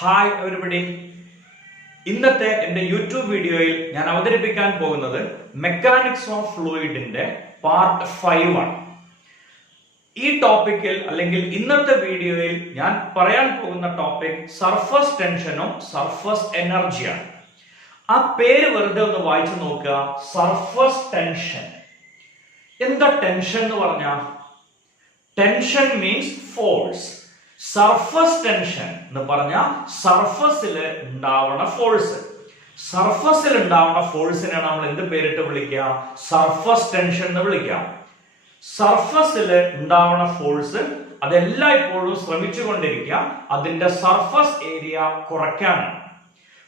Hi everybody. ഇന്നത്തെ എൻ്റെ YouTube വീഡിയോയിൽ ഞാൻ അവതരിപ്പിക്കാൻ പോകുന്നത് മെക്കാനിക്സ് ഓഫ് ഫ്ലൂയിഡിന്റെ പാർട്ട് 5 ആണ്. ഈ ടോപ്പിക്കിൽ അല്ലെങ്കിൽ ഇന്നത്തെ വീഡിയോയിൽ ഞാൻ പറയാൻ പോകുന്ന ടോപ്പിക് സർഫസ് ടെൻഷനും സർഫസ് എനർജിയാണ്. ആ പേര് വെറുതെ ഒന്ന് വായിച്ചു നോക്കുക. Surface tension. എന്താ ടെൻഷൻ എന്ന് പറഞ്ഞാൽ? Tension means force. Surface tension എന്ന് പറഞ്ഞാൽ സർഫസിൽ ഉണ്ടാവുന്ന ഫോഴ്സ്. സർഫസിൽ ഉണ്ടാവുന്ന ഫോഴ്സിനെ നമ്മൾ എന്ത് പേരിട്ട് വിളിക്കുക? സർഫസ് ടെൻഷൻ എന്ന് വിളിക്കാം. സർഫസിൽ ഉണ്ടാവുന്ന ഫോഴ്സ് അതെല്ലായ്പ്പോഴും ശ്രമിച്ചുകൊണ്ടിരിക്കുക അതിന്റെ സർഫസ് ഏരിയ കുറയ്ക്കാനാണ്.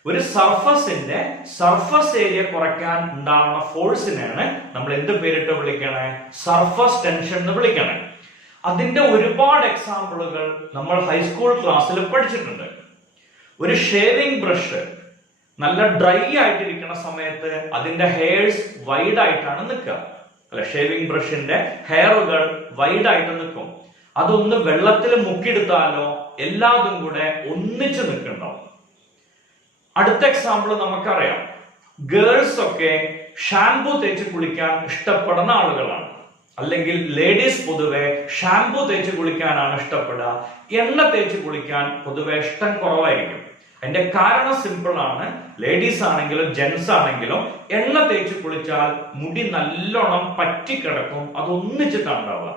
ഒരു സർഫസിന്റെ സർഫസ് ഏരിയ കുറയ്ക്കാൻ ഉണ്ടാവുന്ന ഫോഴ്സിനെയാണ് നമ്മൾ എന്ത് പേരിട്ട് വിളിക്കണേ? സർഫസ് ടെൻഷൻ എന്ന് വിളിക്കണേ. അതിന്റെ ഒരുപാട് എക്സാമ്പിളുകൾ നമ്മൾ ഹൈസ്കൂൾ ക്ലാസ്സിൽ പഠിച്ചിട്ടുണ്ട്. ഒരു ഷേവിംഗ് ബ്രഷ് നല്ല ഡ്രൈ ആയിട്ടിരിക്കുന്ന സമയത്ത് അതിന്റെ ഹെയർസ് വൈഡ് ആയിട്ടാണ് നിൽക്കുക, അല്ലെ? ഷേവിംഗ് ബ്രഷിന്റെ ഹെയറുകൾ വൈഡ് ആയിട്ട് നിൽക്കും. അതൊന്ന് വെള്ളത്തിൽ മുക്കിയെടുത്താലോ എല്ലാതും കൂടെ ഒന്നിച്ച് നിൽക്കുന്നുണ്ടാവും. അടുത്ത എക്സാമ്പിൾ നമുക്കറിയാം. ഗേൾസ് ഒക്കെ ഷാംപൂ തേച്ച് കുളിക്കാൻ ഇഷ്ടപ്പെടുന്ന ആളുകളാണ്, അല്ലെങ്കിൽ ലേഡീസ് പൊതുവെ ഷാംപൂ തേച്ച് കുളിക്കാനാണ് ഇഷ്ടപ്പെടുക. എണ്ണ തേച്ച് കുളിക്കാൻ പൊതുവെ ഇഷ്ടം കുറവായിരിക്കും. അതിന്റെ കാരണം സിമ്പിൾ ആണ്. ലേഡീസ് ആണെങ്കിലും ജെന്റ്സ് ആണെങ്കിലും എണ്ണ തേച്ച് കുളിച്ചാൽ മുടി നല്ലോണം പറ്റിക്കിടക്കും, അതൊന്നിച്ചിട്ടാണ് ഉണ്ടാവുക.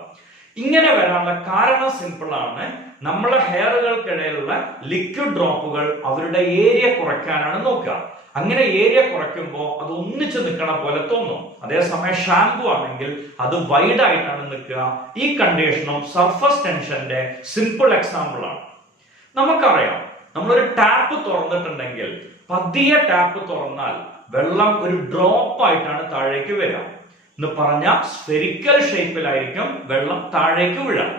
ഇങ്ങനെ വരാനുള്ള കാരണം സിമ്പിൾ ആണ്. നമ്മളെ ഹെയറുകൾക്കിടയിലുള്ള ലിക്വിഡ് ഡ്രോപ്പുകൾ അവരുടെ ഏരിയ കുറയ്ക്കാനാണ് നോക്കുക. അങ്ങനെ ഏരിയ കുറയ്ക്കുമ്പോൾ അത് ഒന്നിച്ച് നിൽക്കണ പോലെ തോന്നും. അതേസമയം ഷാംപൂ ആണെങ്കിൽ അത് വൈഡ് ആയിട്ടാണ് നിൽക്കുക. ഈ കണ്ടീഷനും സർഫസ് ടെൻഷന്റെ സിമ്പിൾ എക്സാമ്പിൾ ആണ്. നമുക്കറിയാം, നമ്മളൊരു ടാപ്പ് തുറന്നിട്ടുണ്ടെങ്കിൽ പതിയെ ടാപ്പ് തുറന്നാൽ വെള്ളം ഒരു ഡ്രോപ്പ് ആയിട്ടാണ് താഴേക്ക് വരിക. എന്ന് പറഞ്ഞാൽ സ്ഫെറിക്കൽ ഷേപ്പിലായിരിക്കും വെള്ളം താഴേക്ക് വീഴുക.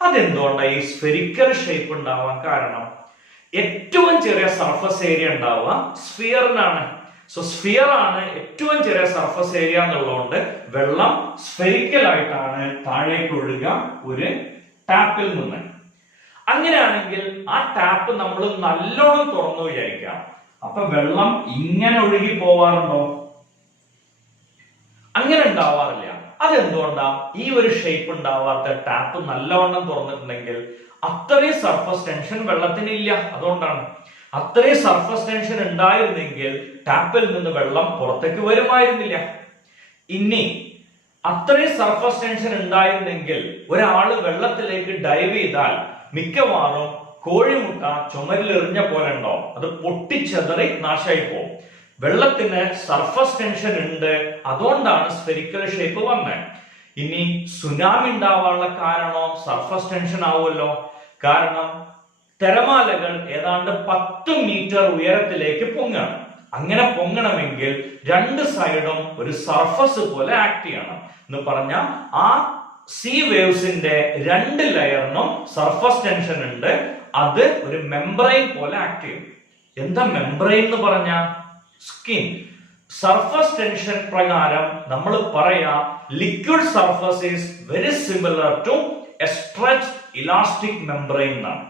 അതെന്തുകൊണ്ടാണ് ഈ സ്ഫെറിക്കൽ ഷേപ്പ് ഉണ്ടാവാൻ കാരണം? ഏറ്റവും ചെറിയ സർഫസ് ഏരിയ ഉണ്ടാവുക സ്ഫിയറിനാണ്. സോ സ്ഫിയർ ആണ് ഏറ്റവും ചെറിയ സർഫസ് ഏരിയ എന്നുള്ളതുകൊണ്ട് വെള്ളം സ്ഫെറിക്കൽ ആയിട്ടാണ് താഴേക്ക് ഒഴുകുക ഒരു ടാപ്പിൽ നിന്ന്. അങ്ങനെയാണെങ്കിൽ ആ ടാപ്പ് നമ്മൾ നല്ലോണം തുറന്നു വിചാരിക്കാം, അപ്പൊ വെള്ളം ഇങ്ങനെ ഒഴുകി പോവാറുണ്ടോ? അങ്ങനെ ഉണ്ടാവാറില്ല. അതെന്തുകൊണ്ടാ? ഈ ഒരു ഷേപ്പ് ഉണ്ടാവാത്ത ടാപ്പ് നല്ലവണ്ണം തുറന്നിട്ടുണ്ടെങ്കിൽ അത്രയും സർഫസ് ടെൻഷൻ വെള്ളത്തിനില്ല. അതുകൊണ്ടാണ്. അത്രയും സർഫസ് ടെൻഷൻ ഉണ്ടായിരുന്നെങ്കിൽ ടാപ്പിൽ നിന്ന് വെള്ളം പുറത്തേക്ക് വരുമായിരുന്നില്ല. ഇനി അത്രയും സർഫസ് ടെൻഷൻ ഉണ്ടായിരുന്നെങ്കിൽ ഒരാള് വെള്ളത്തിലേക്ക് ഡൈവ് ചെയ്താൽ മിക്കവാറും കോഴിമുട്ട ചുമരിൽ എറിഞ്ഞ പോലെ ഉണ്ടാവും, അത് പൊട്ടിച്ചെതറി നാശമായി പോകും. വെള്ളത്തിന് സർഫസ് ടെൻഷൻ ഉണ്ട്, അതുകൊണ്ടാണ് സ്ഫെറിക്കൽ ഷേപ്പ് വന്നത്. ഇനി സുനാമി ഉണ്ടാവാനുള്ള കാരണോ സർഫസ് ടെൻഷൻ ആവുമല്ലോ. കാരണം തിരമാലകൾ ഏതാണ്ട് 10 മീറ്റർ ഉയരത്തിലേക്ക് പൊങ്ങണം. അങ്ങനെ പൊങ്ങണമെങ്കിൽ രണ്ട് സൈഡും ഒരു സർഫസ് പോലെ ആക്ട് ചെയ്യണം. എന്ന് പറഞ്ഞാൽ ആ സീ വേവ്സിന്റെ രണ്ട് ലെയറിനും സർഫസ് ടെൻഷൻ ഉണ്ട്. അത് ഒരു മെംബ്രെയിൻ പോലെ ആക്ട് ചെയ്യും. എന്താ മെംബ്രെയിൻ എന്ന് പറഞ്ഞ? സ്കിൻ. സർഫസ് ടെൻഷൻ പ്രകാരം നമ്മൾ പറയാ liquid surface is very similar to a stretched elastic membrane എന്നാണ്.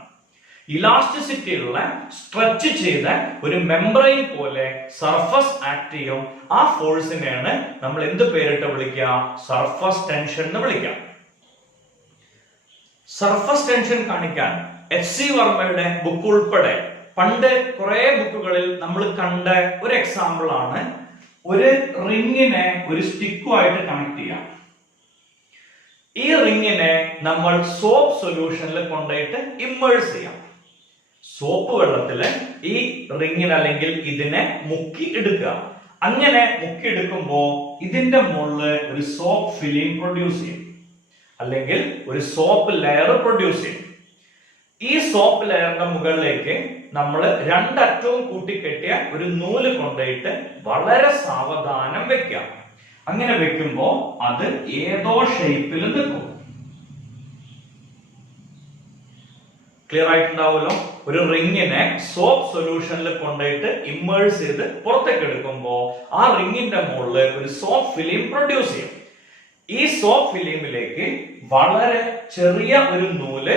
ഇലാസ്റ്റിസിറ്റി ഉള്ള സ്ട്രെച്ച് ചെയ്ത ഒരു മെംബ്രെയിൻ പോലെ സർഫസ് ആക്ട് ചെയ്യും. ആ ഫോഴ്സിനെയാണ് നമ്മൾ എന്ത് പേരിട്ട് വിളിക്കുക? സർഫസ് ടെൻഷൻ എന്ന് വിളിക്കാം. സർഫസ് ടെൻഷൻ കാണിക്കാൻ HC വർമ്മയുടെ ബുക്ക് ഉൾപ്പെടെ പണ്ട് കുറെ ബുക്കുകളിൽ നമ്മൾ കണ്ട ഒരു എക്സാമ്പിൾ ആണ് ഒരു റിങ്ങിനെ ഒരു സ്റ്റിക്കുമായിട്ട് കണക്ട് ചെയ്യാം. ഈ റിങ്ങിനെ നമ്മൾ സോപ്പ് സൊല്യൂഷനിൽ കൊണ്ടുപോയിട്ട് ഇമ്മേഴ്സ് ചെയ്യാം. സോപ്പ് വെള്ളത്തില് ഈ റിങ്ങിന് അല്ലെങ്കിൽ ഇതിനെ മുക്കി എടുക്കുക. അങ്ങനെ മുക്കി എടുക്കുമ്പോ ഇതിന്റെ മുകളിൽ ഒരു സോപ്പ് ഫിലിം പ്രൊഡ്യൂസ് ചെയ്യും, അല്ലെങ്കിൽ ഒരു സോപ്പ് ലെയർ പ്രൊഡ്യൂസ് ചെയ്യും. ഈ സോപ്പ് ലെയറിന്റെ മുകളിലേക്ക് നമ്മൾ രണ്ടറ്റവും കൂട്ടിക്കെട്ടിയ ഒരു നൂല് കൊണ്ടുപോയിട്ട് വളരെ സാവധാനം വെക്കാം. അങ്ങനെ വെക്കുമ്പോ അത് ഏതോ ഷേപ്പിൽ നിൽക്കും. ക്ലിയർ ആയിട്ടുണ്ടാവുമല്ലോ? ഒരു റിങ്ങിനെ സോപ്പ് സൊല്യൂഷനിൽ കൊണ്ടുപോയിട്ട് ഇമ്മേഴ്സ് ചെയ്ത് പുറത്തേക്ക് എടുക്കുമ്പോ ആ റിങ്ങിന്റെ മുകളിൽ ഒരു സോപ്പ് ഫിലിം പ്രൊഡ്യൂസ് ചെയ്യും. ഈ സോപ്പ് ഫിലിമിലേക്ക് വളരെ ചെറിയ ഒരു നൂല്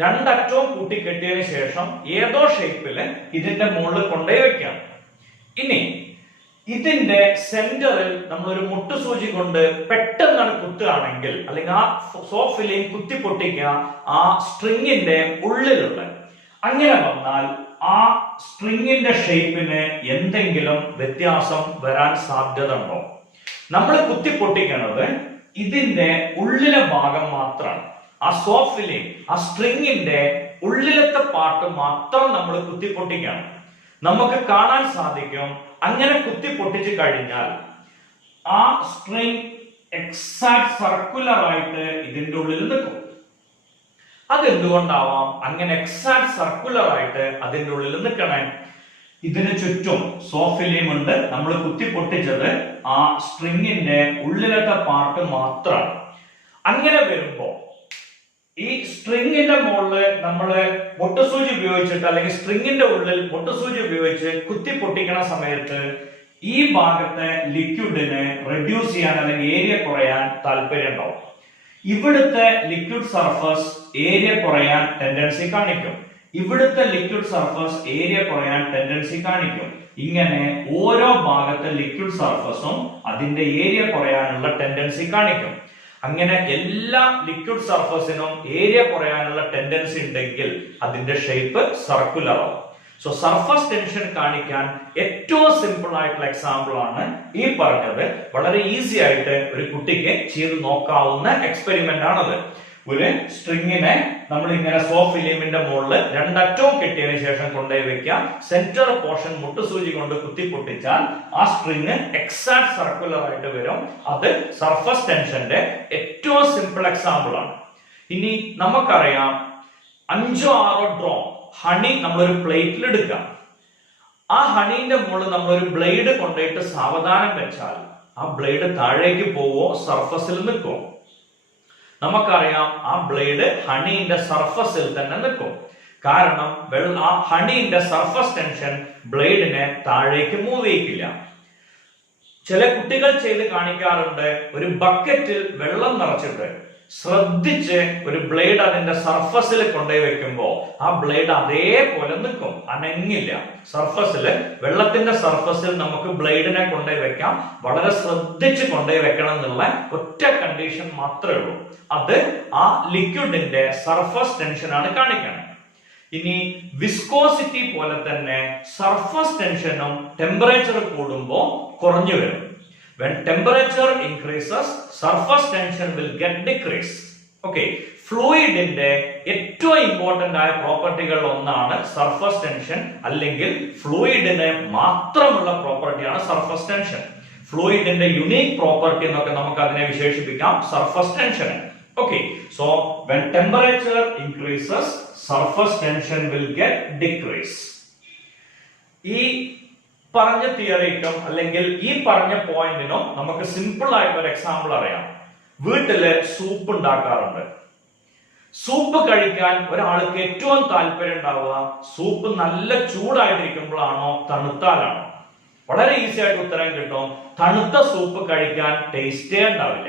രണ്ടറ്റവും കൂട്ടിക്കെട്ടിയതിനു ശേഷം ഏതോ ഷേപ്പിൽ ഇതിന്റെ മുകളിൽ കൊണ്ടുപോയി വെക്കാം. ഇനി ഇതിന്റെ സെന്ററിൽ നമ്മൾ ഒരു മുട്ടുസൂചി കൊണ്ട് പെട്ടെന്ന് കുത്തുകയാണെങ്കിൽ, അല്ലെങ്കിൽ ആ സോഫിലെയും കുത്തി പൊട്ടിക്കുക ആ സ്ട്രിങ്ങിന്റെ ഉള്ളിലുള്ള. അങ്ങനെ വന്നാൽ ആ സ്ട്രിങ്ങിന്റെ ഷേപ്പിന് എന്തെങ്കിലും വ്യത്യാസം വരാൻ സാധ്യത ഉണ്ടോ? നമ്മൾ കുത്തി പൊട്ടിക്കുന്നത് ഇതിന്റെ ഉള്ളിലെ ഭാഗം മാത്രമാണ്. ആ സോഫിലെ ആ സ്ട്രിങ്ങിന്റെ ഉള്ളിലത്തെ പാർട്ട് മാത്രം നമ്മൾ കുത്തി പൊട്ടിക്കണം. നമുക്ക് കാണാൻ സാധിക്കും, അങ്ങനെ കുത്തി പൊട്ടിച്ചു കഴിഞ്ഞാൽ ആ സ്ട്രിങ് എക്സാക്ട് സർക്കുലർ ആയിട്ട് ഇതിന്റെ ഉള്ളിൽ നിൽക്കും. അതെന്തുകൊണ്ടാവാം അങ്ങനെ എക്സാക്ട് സർക്കുലർ ആയിട്ട് അതിന്റെ ഉള്ളിൽ നിൽക്കണേ? ഇതിന് ചുറ്റും സോഫിലിയം ഉണ്ട്. നമ്മൾ കുത്തി പൊട്ടിച്ചത് ആ സ്ട്രിങ്ങിന്റെ ഉള്ളിലത്തെ പാർട്ട് മാത്രമാണ്. അങ്ങനെ വരുമ്പോ ഈ സ്ട്രിങ്ങിന്റെ മുകളിൽ നമ്മള് മുട്ടുസൂചി ഉപയോഗിച്ചിട്ട്, അല്ലെങ്കിൽ സ്ട്രിങ്ങിന്റെ ഉള്ളിൽ മുട്ടുസൂചി ഉപയോഗിച്ച് കുത്തി പൊട്ടിക്കണ സമയത്ത് ഈ ഭാഗത്തെ ലിക്വിഡിന് റെഡ്യൂസ് ചെയ്യാൻ അല്ലെങ്കിൽ ഏരിയ കുറയാൻ താല്പര്യം ഉണ്ടാവും. ഇവിടുത്തെ ലിക്വിഡ് സർഫസ് ഏരിയ കുറയാൻ ടെൻഡൻസി കാണിക്കും. ഇവിടുത്തെ ലിക്വിഡ് സർഫസ് ഏരിയ കുറയാൻ ടെൻഡൻസി കാണിക്കും. ഇങ്ങനെ ഓരോ ഭാഗത്തെ ലിക്വിഡ് സർഫസും അതിന്റെ ഏരിയ കുറയാനുള്ള ടെൻഡൻസി കാണിക്കും. അങ്ങനെ എല്ലാ ലിക്വിഡ് സർഫസിനും ഏരിയ കുറയാനുള്ള ടെൻഡൻസി ഉണ്ടെങ്കിൽ അതിന്റെ ഷേപ്പ് സർക്കുലർ ആവും. സോ സർഫസ് ടെൻഷൻ കാണിക്കാൻ ഏറ്റവും സിമ്പിൾ ആയിട്ടുള്ള എക്സാമ്പിൾ ആണ് ഈ പറഞ്ഞത്. വളരെ ഈസി ആയിട്ട് ഒരു കുട്ടിക്ക് ചെയ്ത് നോക്കാവുന്ന എക്സ്പെരിമെന്റ് ആണത്. ഒരു സ്ട്രിങ്ങിനെ നമ്മൾ ഇങ്ങനെ സോഫിലിയമിന്റെ മുകളിൽ രണ്ടറ്റവും കെട്ടിയതിനു ശേഷം കൊണ്ടുപോയി വെക്കാം. സെന്റർ പോർഷൻ മുട്ടുസൂചി കൊണ്ട് കുത്തി പൊട്ടിച്ചാൽ ആ സ്ട്രിങ് എക്സാക്ട് സർക്കുലർ ആയിട്ട് വരും. അത് സർഫസ് ടെൻഷന്റെ ഏറ്റവും സിമ്പിൾ എക്സാമ്പിൾ ആണ്. ഇനി നമുക്കറിയാം 5 or 6 ഡ്രോപ്പ് ഹണി നമ്മളൊരു പ്ലേറ്റിൽ എടുക്കാം. ആ ഹണീന്റെ മുകളിൽ നമ്മളൊരു ബ്ലേഡ് കൊണ്ടുപോയിട്ട് സാവധാനം വെച്ചാൽ ആ ബ്ലേഡ് താഴേക്ക് പോവോ സർഫസിൽ നിൽക്കുമോ? നമുക്കറിയാം ആ ബ്ലേഡ് ഹണീന്റെ സർഫസിൽ തന്നെ നിൽക്കും. കാരണം ആ ഹണീന്റെ സർഫസ് ടെൻഷൻ ബ്ലേഡിനെ താഴേക്ക് മൂവ് ചെയ്യിക്കില്ല. ചില കുട്ടികൾ ചെയ്ത് കാണിക്കാറുണ്ട്, ഒരു ബക്കറ്റിൽ വെള്ളം നിറച്ചിട്ട് ശ്രദ്ധിച്ച് ഒരു ബ്ലേഡ് അതിന്റെ സർഫസിൽ കൊണ്ടുപോയി വെക്കുമ്പോ ആ ബ്ലേഡ് അതേപോലെ നിൽക്കും, അനങ്ങില്ല. സർഫസില് വെള്ളത്തിന്റെ സർഫസിൽ നമുക്ക് ബ്ലേഡിനെ കൊണ്ടുപോയി വെക്കാം. വളരെ ശ്രദ്ധിച്ച് കൊണ്ടുപോയി വെക്കണം എന്നുള്ള ഒറ്റ കണ്ടീഷൻ മാത്രമേ ഉള്ളൂ. അത് ആ ലിക്വിഡിന്റെ സർഫസ് ടെൻഷൻ ആണ് കാണിക്കുന്നത്. ഇനി വിസ്കോസിറ്റി പോലെ തന്നെ സർഫസ് ടെൻഷനും ടെമ്പറേച്ചർ കൂടുമ്പോൾ കുറഞ്ഞു വരും. When temperature increases, surface tension will get decrease. Okay, ഫ്ലൂയിഡിന്റെ ഏറ്റവും ഇമ്പോർട്ടന്റ് ആയ പ്രോപ്പർട്ടികൾ ഒന്നാണ് സർഫസ് ടെൻഷൻ, അല്ലെങ്കിൽ ഫ്ലൂയിഡിന് മാത്രമുള്ള പ്രോപ്പർട്ടിയാണ് സർഫസ് ടെൻഷൻ. ഫ്ലൂയിഡിന്റെ യുണീക് പ്രോപ്പർട്ടി എന്നൊക്കെ നമുക്ക് അതിനെ വിശേഷിപ്പിക്കാം surface tension. Okay, so when temperature increases, surface tension will get decrease. ഈ പറഞ്ഞ തിയറിക്കും അല്ലെങ്കിൽ ഈ പറഞ്ഞ പോയിന്റിനും നമുക്ക് സിമ്പിൾ ആയിട്ട് ഒരു എക്സാമ്പിൾ അറിയാം. വീട്ടില് സൂപ്പ് ഉണ്ടാക്കാറുണ്ട്. സൂപ്പ് കഴിക്കാൻ ഒരാൾക്ക് ഏറ്റവും താല്പര്യം ഉണ്ടാവുക സൂപ്പ് നല്ല ചൂടായിട്ടിരിക്കുമ്പോഴാണോ തണുത്താലാണോ? വളരെ ഈസി ആയിട്ട് ഉത്തരം കിട്ടും. തണുത്ത സൂപ്പ് കഴിക്കാൻ ടേസ്റ്റേ ഉണ്ടാവില്ല.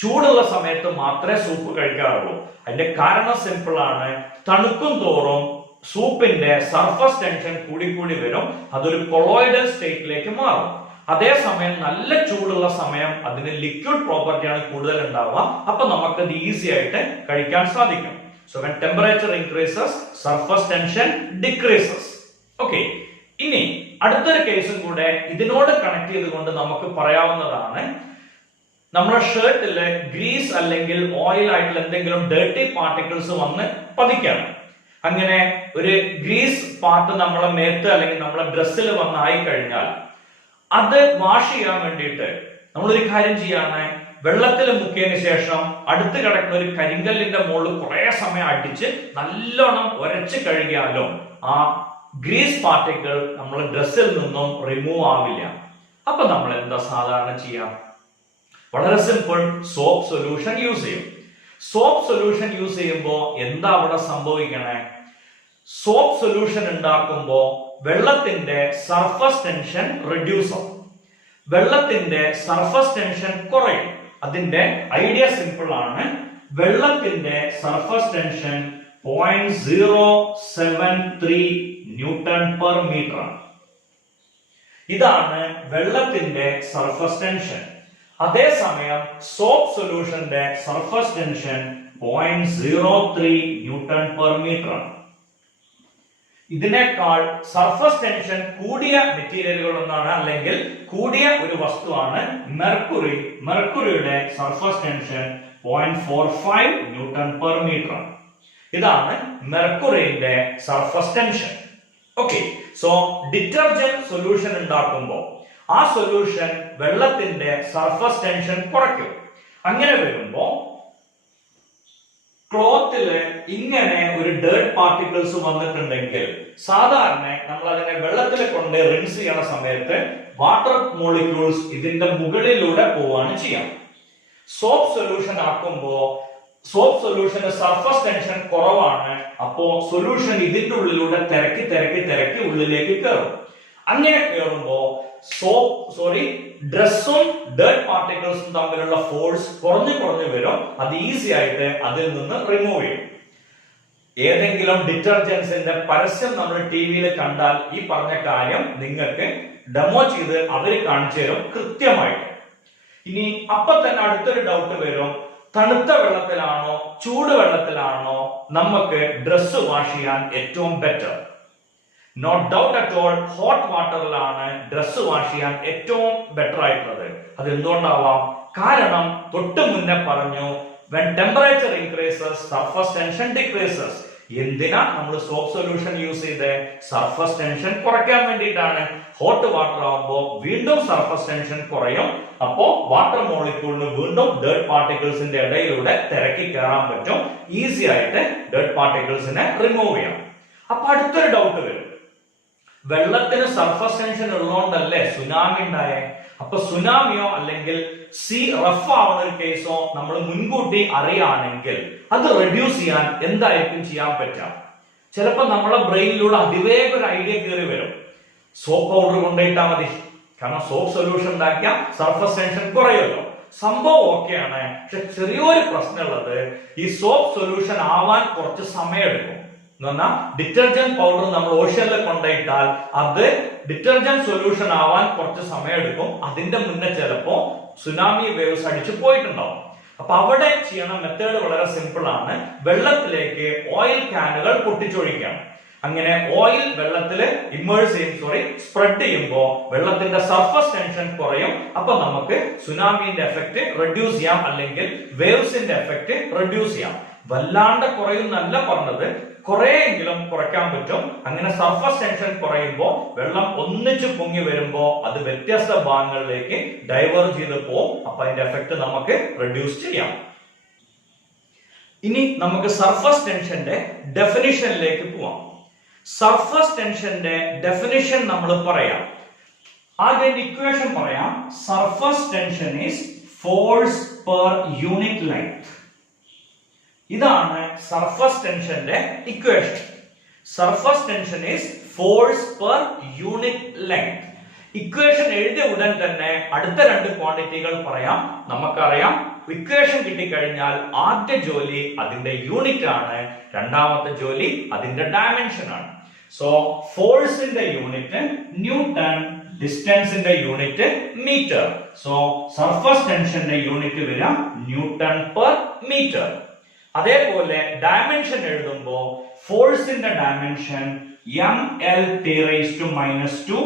ചൂടുള്ള സമയത്ത് മാത്രമേ സൂപ്പ് കഴിക്കാറുള്ളൂ. അതിന്റെ കാരണം സിമ്പിൾ ആണ്. തണുക്കും തോറും സൂപ്പിന്റെ സർഫസ് ടെൻഷൻ കൂടി വരും. അതൊരു കൊളോയിഡൽ സ്റ്റേറ്റിലേക്ക് മാറും. അതേസമയം നല്ല ചൂടുള്ള സമയം അതിന് ലിക്വിഡ് പ്രോപ്പർട്ടിയാണ് കൂടുതൽ ഉണ്ടാവുക. അപ്പൊ നമുക്കത് ഈസി ആയിട്ട് കഴിക്കാൻ സാധിക്കും. So when temperature increases, surface tension decreases. Okay, ഇനി അടുത്തൊരു കേസും കൂടെ ഇതിനോട് കണക്ട് ചെയ്തുകൊണ്ട് നമുക്ക് പറയാവുന്നതാണ്. നമ്മുടെ ഷർട്ടില് ഗ്രീസ് അല്ലെങ്കിൽ ഓയിൽ ആയിട്ടുള്ള എന്തെങ്കിലും ഡേർട്ടി പാർട്ടിക്കിൾസ് വന്ന് പതിക്കണം. അങ്ങനെ ഒരു ഗ്രീസ് പാർട്ട് നമ്മളെ മേത്ത് അല്ലെങ്കിൽ നമ്മളെ ഡ്രസ്സിൽ വന്നായി കഴിഞ്ഞാൽ അത് വാഷ് ചെയ്യാൻ വേണ്ടിയിട്ട് നമ്മളൊരു കാര്യം ചെയ്യാണ്. വെള്ളത്തിൽ മുക്കിയതിന് ശേഷം അടുത്ത് കിടക്കുന്ന ഒരു കരിങ്കല്ലിന്റെ മുകളിൽ കുറെ സമയം അടിച്ച് നല്ലോണം ഉരച്ച് കഴുകിയാലോ ആ ഗ്രീസ് പാർട്ടിക്കിൾ നമ്മളെ ഡ്രസ്സിൽ നിന്നും റിമൂവ് ആവില്ല. അപ്പൊ നമ്മൾ എന്താ സാധാരണ ചെയ്യാം? വളരെ സിമ്പിൾ, സോപ്പ് സൊല്യൂഷൻ യൂസ് ചെയ്യും. സോപ്പ് സൊല്യൂഷൻ യൂസ് ചെയ്യുമ്പോൾ എന്താ അവിടെ സംഭവിക്കണേ? സോപ്പ് സൊല്യൂഷൻ ഉണ്ടാക്കുമ്പോൾ വെള്ളത്തിന്റെ സർഫസ് ടെൻഷൻ റെഡ്യൂസ് ആവും. വെള്ളത്തിന്റെ സർഫസ് ടെൻഷൻ കുറയും. അതിന്റെ ഐഡിയ സിമ്പിൾ ആണ്. വെള്ളത്തിന്റെ surface tension 0.073 newton per metre ആണ്. ഇതാണ് വെള്ളത്തിന്റെ സർഫസ് ടെൻഷൻ. അതേസമയം സോപ്പ് സൊല്യൂഷന്റെ surface tension 0.03 newton per metre ആണ്. ഇതിനേക്കാൾ സർഫസ് ടെൻഷൻ കൂടിയ മെറ്റീരിയലുകൾ ഒന്നാണ്, അല്ലെങ്കിൽ കൂടിയ ഒരു വസ്തുവാണ് മെർക്കുറി. മെർക്കുറിയുടെ surface tension 0.45 newton per metre ആണ്. ഇതാണ് മെർക്കുറിയുടെ surface tension. Okay, so detergent solution ഉണ്ടാക്കുമ്പോൾ ആ സൊല്യൂഷൻ വെള്ളത്തിന്റെ സർഫസ് ടെൻഷൻ കുറയ്ക്കും. അങ്ങനെ വരുമ്പോ ക്ലോത്തില് ഇങ്ങനെ ഒരു ഡേർട്ട് പാർട്ടിക്കിൾസ് വന്നിട്ടുണ്ടെങ്കിൽ സാധാരണ നമ്മൾ അതിനെ വെള്ളത്തിൽ കൊണ്ട് റിൻസ് ചെയ്യണ സമയത്ത് വാട്ടർ മോളിക്യൂൾസ് ഇതിന്റെ മുകളിലൂടെ പോവാണ് ചെയ്യാം. സോപ്പ് സൊല്യൂഷൻ ആക്കുമ്പോ സോപ്പ് സൊല്യൂഷന്റെ സർഫസ് ടെൻഷൻ കുറവാണ്. അപ്പോ സൊല്യൂഷൻ ഇതിന്റെ ഉള്ളിലൂടെ തിരക്കി ഉള്ളിലേക്ക് കയറും. അങ്ങനെ കയറുമ്പോ ഡ്രസ്സും ഡേർട്ട് പാർട്ടിക്കിൾസും തമ്മിലുള്ള ഫോഴ്സ് കുറഞ്ഞു വരും. അത് ഈസി ആയിട്ട് അതിൽ നിന്ന് റിമൂവ് ചെയ്യും. ഏതെങ്കിലും ഡിറ്റർജൻസിന്റെ പരസ്യം നമ്മൾ ടിവിയിൽ കണ്ടാൽ ഈ പറഞ്ഞ കാര്യം നിങ്ങൾക്ക് ഡെമോ ചെയ്ത് അവര് കാണിച്ചു തരും കൃത്യമായിട്ട്. ഇനി അപ്പൊ തന്നെ അടുത്തൊരു ഡൗട്ട് വരും, തണുത്ത വെള്ളത്തിലാണോ ചൂടുവെള്ളത്തിലാണോ നമുക്ക് ഡ്രസ്സ് വാഷ് ചെയ്യാൻ ഏറ്റവും better? No doubt at all, hot വാട്ടറിലാണ് ഡ്രസ്സ് വാഷ് ചെയ്യാൻ ഏറ്റവും ബെറ്റർ ആയിട്ടുള്ളത്. അത് എന്തുകൊണ്ടാവാം? കാരണം തൊട്ട് മുന്നേ പറഞ്ഞു, when temperature increases surface tension decreases. എന്തിനാ നമ്മൾ സോപ്പ് സൊല്യൂഷൻ യൂസ് ചെയ്ത്? സർഫസ് ടെൻഷൻ കുറയ്ക്കാൻ വേണ്ടിയിട്ടാണ്. ഹോട്ട് വാട്ടർ ആവുമ്പോൾ വീണ്ടും സർഫസ് ടെൻഷൻ കുറയും. അപ്പോ വാട്ടർ മോളിക്യൂളിന് വീണ്ടും ഡേർട്ട് പാർട്ടിക്കിൾസിന്റെ ഇടയിലൂടെ തിരക്കി കയറാൻ പറ്റും. ഈസി ആയിട്ട് ഡേർട്ട് പാർട്ടിക്കിൾസിനെ റിമൂവ് ചെയ്യാം. അപ്പൊ അടുത്തൊരു ഡൗട്ട് വരും, വെള്ളത്തിന് സർഫസ് ടെൻഷൻ ഉള്ളതുകൊണ്ടല്ലേ സുനാമി ഉണ്ടായേ? അപ്പൊ സുനാമിയോ അല്ലെങ്കിൽ സീ റഫ് ആവുന്ന ഒരു കേസോ നമ്മൾ മുൻകൂട്ടി അറിയുകയാണെങ്കിൽ അത് റെഡ്യൂസ് ചെയ്യാൻ എന്തായിരിക്കും ചെയ്യാൻ പറ്റുക? ചിലപ്പോൾ നമ്മളെ ബ്രെയിനിലൂടെ അതിവേഗ ഒരു ഐഡിയ കയറി വരും, സോപ്പ് പൗഡർ കൊണ്ടുപോയിട്ടാ മതി, കാരണം സോപ്പ് സൊല്യൂഷൻ ഉണ്ടാക്കിയ സർഫസ് ടെൻഷൻ കുറയുമല്ലോ. സംഭവം ഓക്കെയാണ്, പക്ഷെ ചെറിയൊരു പ്രശ്നമുള്ളത്, ഈ സോപ്പ് സൊല്യൂഷൻ ആവാൻ കുറച്ച് സമയം എടുക്കും. എന്ന് പറഞ്ഞാൽ ഡിറ്റർജന്റ് പൗഡർ നമ്മൾ ഓഷ്യനിൽ കൊണ്ടുപോയിട്ടാൽ അത് ഡിറ്റർജന്റ് സൊല്യൂഷൻ ആവാൻ കുറച്ച് സമയം എടുക്കും. അതിന്റെ മുന്നേ ചിലപ്പോ സുനാമി വേവ്സ് അടിച്ചു പോയിട്ടുണ്ടാവും. അപ്പൊ അവിടെ ചെയ്യണ മെത്തേഡ് വളരെ സിമ്പിൾ ആണ്. വെള്ളത്തിലേക്ക് ഓയിൽ ക്യാനുകൾ പൊട്ടിച്ചൊഴിക്കാം. അങ്ങനെ ഓയിൽ വെള്ളത്തിൽ സ്പ്രെഡ് ചെയ്യുമ്പോൾ വെള്ളത്തിന്റെ സർഫസ് ടെൻഷൻ കുറയും. അപ്പൊ നമുക്ക് സുനാമിന്റെ എഫക്ട് റെഡ്യൂസ് ചെയ്യാം, അല്ലെങ്കിൽ വേവ്സിന്റെ എഫക്ട് റെഡ്യൂസ് ചെയ്യാം. വല്ലാണ്ട് കുറയുന്നല്ല പറഞ്ഞത്, കുറെയെങ്കിലും കുറയ്ക്കാൻ പറ്റും. അങ്ങനെ സർഫസ് ടെൻഷൻ കുറയുമ്പോൾ വെള്ളം ഒന്നിച്ചു പൊങ്ങി വരുമ്പോ അത് വ്യത്യസ്ത ഭാഗങ്ങളിലേക്ക് ഡൈവേർജ് ചെയ്ത് പോകും. അപ്പൊ അതിന്റെ എഫക്ട് നമുക്ക് റെഡ്യൂസ് ചെയ്യാം. ഇനി നമുക്ക് സർഫസ് ടെൻഷന്റെ ഡെഫിനിഷനിലേക്ക് പോവാം. സർഫസ് ടെൻഷന്റെ ഡെഫിനിഷൻ നമ്മൾ പറയാം. ആദ്യം ഇക്വേഷൻ പറയാം. Surface tension is force per unit length. ഇതാണ് സർഫസ് ടെൻഷന്റെ equation. Surface tension is force per unit length. Equation എഴുതിയ ഉടൻ തന്നെ അടുത്ത രണ്ട് ക്വാണ്ടിറ്റികൾ പറയാം. നമുക്കറിയാം, ഇക്വേഷൻ കിട്ടിക്കഴിഞ്ഞാൽ ആദ്യ ജോലി അതിന്റെ യൂണിറ്റ് ആണ്, രണ്ടാമത്തെ ജോലി അതിന്റെ ഡയമെൻഷൻ ആണ്. സോ ഫോഴ്സിന്റെ യൂണിറ്റ് ന്യൂട്ടൺ, ഡിസ്റ്റൻസിന്റെ യൂണിറ്റ് മീറ്റർ. സോ സർഫസ് ടെൻഷന്റെ യൂണിറ്റ് വരാം ന്യൂട്ടൺ പെർ മീറ്റർ. അതേപോലെ ഡയമെൻഷൻ എഴുതുമ്പോൾ ഫോഴ്സിന്റെ ഡയമെൻഷൻ mL(T⁻²)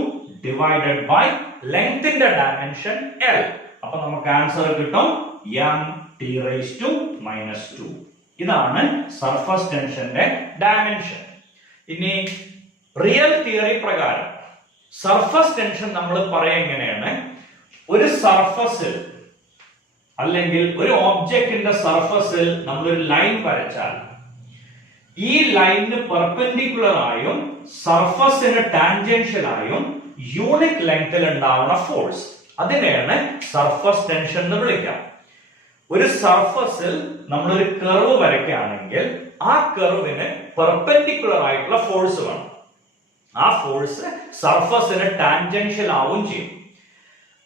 ഡിവൈഡഡ് ബൈ ലെങ്ത്തിന്റെ ഡയമെൻഷൻ L. അപ്പൊ നമുക്ക് ആൻസർ കിട്ടും m(T⁻²). ഇതാണ് സർഫസ് ടെൻഷന്റെ ഡയമെൻഷൻ. ഇനി റിയൽ തിയറി പ്രകാരം സർഫസ് ടെൻഷൻ നമ്മൾ പറയാ എങ്ങനെയാണ്? ഒരു സർഫസിൽ അല്ലെങ്കിൽ ഒരു ഒബ്ജക്റ്റിന്റെ സർഫസിൽ നമ്മളൊരു ലൈൻ വരച്ചാൽ ഈ ലൈനിന് പെർപെൻഡിക്കുലർ ആയും സർഫസിന് ടാൻജൻഷ്യൽ ആയും യൂണിറ്റ് ലെങ്ത്തിൽ ഉണ്ടാവുന്ന ഫോഴ്സ്, അതിനെയാണ് സർഫസ് ടെൻഷൻ എന്ന് വിളിക്കാം. ഒരു സർഫസിൽ നമ്മളൊരു കർവ് വരയ്ക്കുകയാണെങ്കിൽ ആ കർവിന് പെർപെൻഡിക്കുലർ ആയിട്ടുള്ള ഫോഴ്സ് വേണം. ആ ഫോഴ്സ് സർഫസിന് ടാൻജൻഷ്യൽ ആവും ചെയ്യും.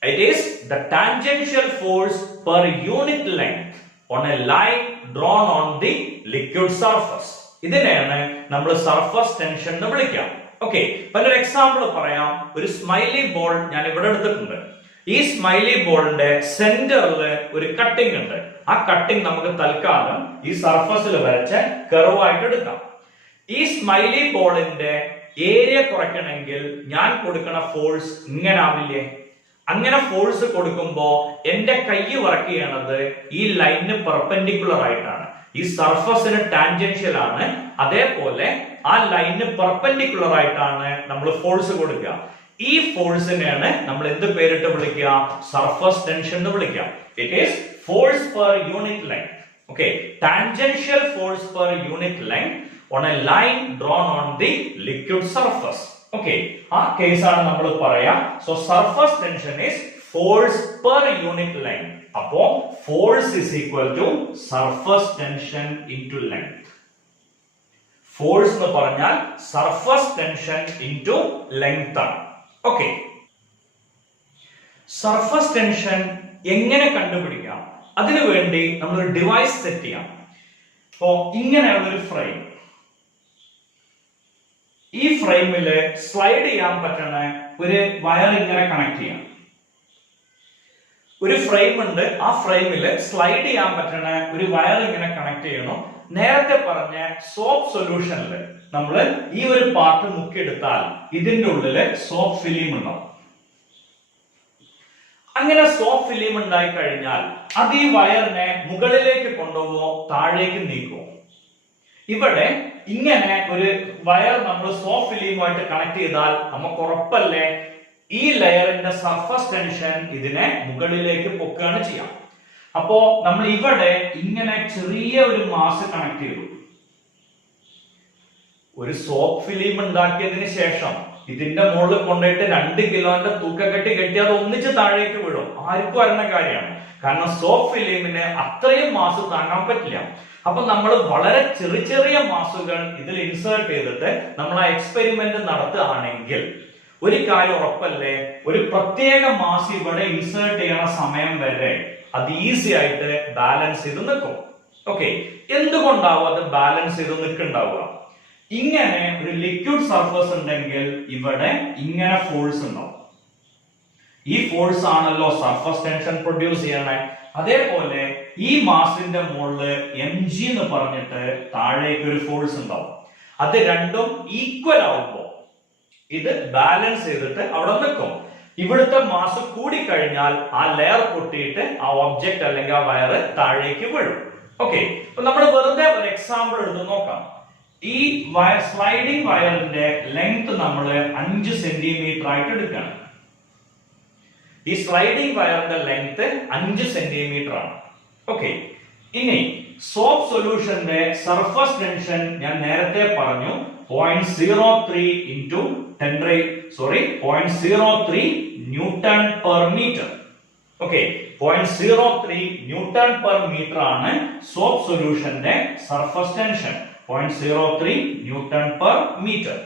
It is the tangential force per unit length on a line drawn on the liquid surface. ഇതിനെയാണ് നമ്മൾ സർഫസ് ടെൻഷൻ എന്ന് വിളിക്കാം. ഓക്കെ, ഒരു എക്സാമ്പിൾ പറയാം. ഒരു സ്മൈലി ബോൾ ഞാൻ ഇവിടെ എടുത്തിട്ടുണ്ട്. ഈ സ്മൈലി ബോളിന്റെ സെന്ററിൽ ഒരു കട്ടിംഗ് ഉണ്ട്. ആ കട്ടിംഗ് നമുക്ക് തൽക്കാലം ഈ സർഫസിൽ വരച്ച് കർവായിട്ട് എടുക്കാം. ഈ സ്മൈലി ബോളിന്റെ ഏരിയ കുറയ്ക്കണമെങ്കിൽ ഞാൻ കൊടുക്കുന്ന ഫോഴ്സ് ഇങ്ങനെ ആവില്ലേ? അങ്ങനെ ഫോഴ്സ് കൊടുക്കുമ്പോ എന്റെ കൈ വർക്ക് ചെയ്യണത് ഈ ലൈനിന് പെർപെൻഡിക്കുലർ ആയിട്ടാണ്. ഈ സർഫസിന് ടാൻജൻഷ്യൽ ആണ്. അതേപോലെ ആ ലൈനിന് പെർപെൻഡിക്കുലർ ആയിട്ടാണ് നമ്മൾ ഫോഴ്സ് കൊടുക്കുക. ഈ ഫോഴ്സിനെയാണ് നമ്മൾ എന്ത് പേരിട്ട് വിളിക്കുക? സർഫസ് ടെൻഷൻ എന്ന് വിളിക്കുക. It is force per unit length. Okay, tangential force per unit length on a line drawn on the liquid surface. Okay, ആ കേസാണ് നമ്മൾ പറയാ. So surface tension is force per unit length. അപ്പോ force is equal to surface tension into length. Force എന്ന് പറഞ്ഞാൽ surface tension into length ആണ്. Okay, surface tension എങ്ങനെ കണ്ടുപിടിക്കാം? അതിനു വേണ്ടി നമ്മൾ ഒരു ഡിവൈസ് സെറ്റ് ചെയ്യാം. അപ്പോ ഇങ്ങനെയുള്ള ഒരു ഫ്രെയിം, ഈ ഫ്രെയിമില് സ്ലൈഡ് ചെയ്യാൻ പറ്റുന്ന ഒരു വയർ ഇങ്ങനെ കണക്ട് ചെയ്യാം. ഒരു ഫ്രെയിം ഉണ്ട്, ആ ഫ്രെയിമില് സ്ലൈഡ് ചെയ്യാൻ പറ്റുന്ന ഒരു വയർ ഇങ്ങനെ കണക്ട് ചെയ്യണം. നേരത്തെ പറഞ്ഞ സോപ്പ് സൊല്യൂഷനില് നമ്മൾ ഈ ഒരു പാർട്ട് മുക്കിയെടുത്താൽ ഇതിന്റെ ഉള്ളില് സോപ്പ് ഫിലിം ഉണ്ടാവും. അങ്ങനെ സോപ്പ് ഫിലിം ഉണ്ടായി കഴിഞ്ഞാൽ അത് ഈ വയറിനെ മുകളിലേക്ക് കൊണ്ടുപോകുമോ താഴേക്ക് നീക്കുമോ? ഇവിടെ ഇങ്ങനെ ഒരു വയർ നമ്മൾ സോപ്പ് ഫിലിമുമായിട്ട് കണക്ട് ചെയ്താൽ നമുക്ക് ഉറപ്പല്ലേ ഈ ലെയറിന്റെ സർഫസ് ടെൻഷൻ ഇതിനെ മുകളിലേക്ക് പൊക്കുകയാണ് ചെയ്യാം. അപ്പോ നമ്മൾ ഇവിടെ ഇങ്ങനെ ചെറിയ ഒരു മാസ് കണക്ട് ചെയ്തു. ഒരു സോപ്പ് ഫിലിം ഉണ്ടാക്കിയതിന് ശേഷം ഇതിന്റെ മുകളിൽ കൊണ്ടുപോയിട്ട് 2 കിലോന്റെ തൂക്കക്കെട്ടി കെട്ടി അത് ഒന്നിച്ച് താഴേക്ക് വീഴും. ആർക്കും അറിയുന്ന കാര്യമാണ്. കാരണം സോപ്പ് ഫിലിമിന് അത്രയും മാസ് താങ്ങാൻ പറ്റില്ല. അപ്പൊ നമ്മൾ വളരെ ചെറിയ ചെറിയ മാസുകൾ ഇതിൽ ഇൻസേർട്ട് ചെയ്തിട്ട് നമ്മൾ ആ എക്സ്പെരിമെന്റ് നടത്തുകയാണെങ്കിൽ ഒരു കാര്യം ഉറപ്പല്ലേ, ഒരു പ്രത്യേക മാസ് ഇവിടെ ഇൻസേർട്ട് ചെയ്യണ സമയം വരെ അത് ഈസി ആയിട്ട് ബാലൻസ് ചെയ്ത് നിൽക്കും. ഓക്കെ, എന്തുകൊണ്ടാവും അത് ബാലൻസ് ചെയ്ത് നിൽക്കുന്നുണ്ടാവുക? ഇങ്ങനെ ഒരു ലിക്വിഡ് സർഫസ് ഉണ്ടെങ്കിൽ ഇവിടെ ഇങ്ങനെ ഫോഴ്സ് ഉണ്ടാവും. ഈ ഫോഴ്സ് ആണല്ലോ സർഫസ് ടെൻഷൻ പ്രൊഡ്യൂസ് ചെയ്യണേ. അതേപോലെ ഈ മാസിന്റെ മുകളില് mg എന്ന് പറഞ്ഞിട്ട് താഴേക്ക് ഒരു ഫോഴ്സ് ഉണ്ടാവും. അത് രണ്ടും ഈക്വൽ ആവുമ്പോ ഇത് ബാലൻസ് ചെയ്തിട്ട് അവിടെ നിൽക്കും. ഇവിടുത്തെ മാസ് കൂടിക്കഴിഞ്ഞാൽ ആ ലെയർ പൊട്ടിയിട്ട് ആ ഒബ്ജക്റ്റ് അല്ലെങ്കിൽ ആ വയറ് താഴേക്ക് വീഴും. ഓക്കെ, അപ്പൊ നമ്മൾ വെറുതെ ഒരു എക്സാമ്പിൾ എടുത്ത് നോക്കാം. ഈ സ്ലൈഡിംഗ് വയറിന്റെ ലെങ്ത് നമ്മൾ 5 സെന്റിമീറ്റർ ആയിട്ട് എടുക്കുകയാണ്. ഈ സ്ലൈഡിംഗ് വയറിന്റെ ലെങ്ത് 5 സെന്റിമീറ്റർ ആണ്. ഓക്കെ, ഇനി സോപ്പ് സൊല്യൂഷന്റെ സർഫസ് ടെൻഷൻ ഞാൻ നേരത്തെ പറഞ്ഞു 0.03 into 0.03 newton per metre. Okay, 0.03 newton per metre ആണ് സോപ്പ് സൊല്യൂഷന്റെ surface tension. 0.03 newton per metre.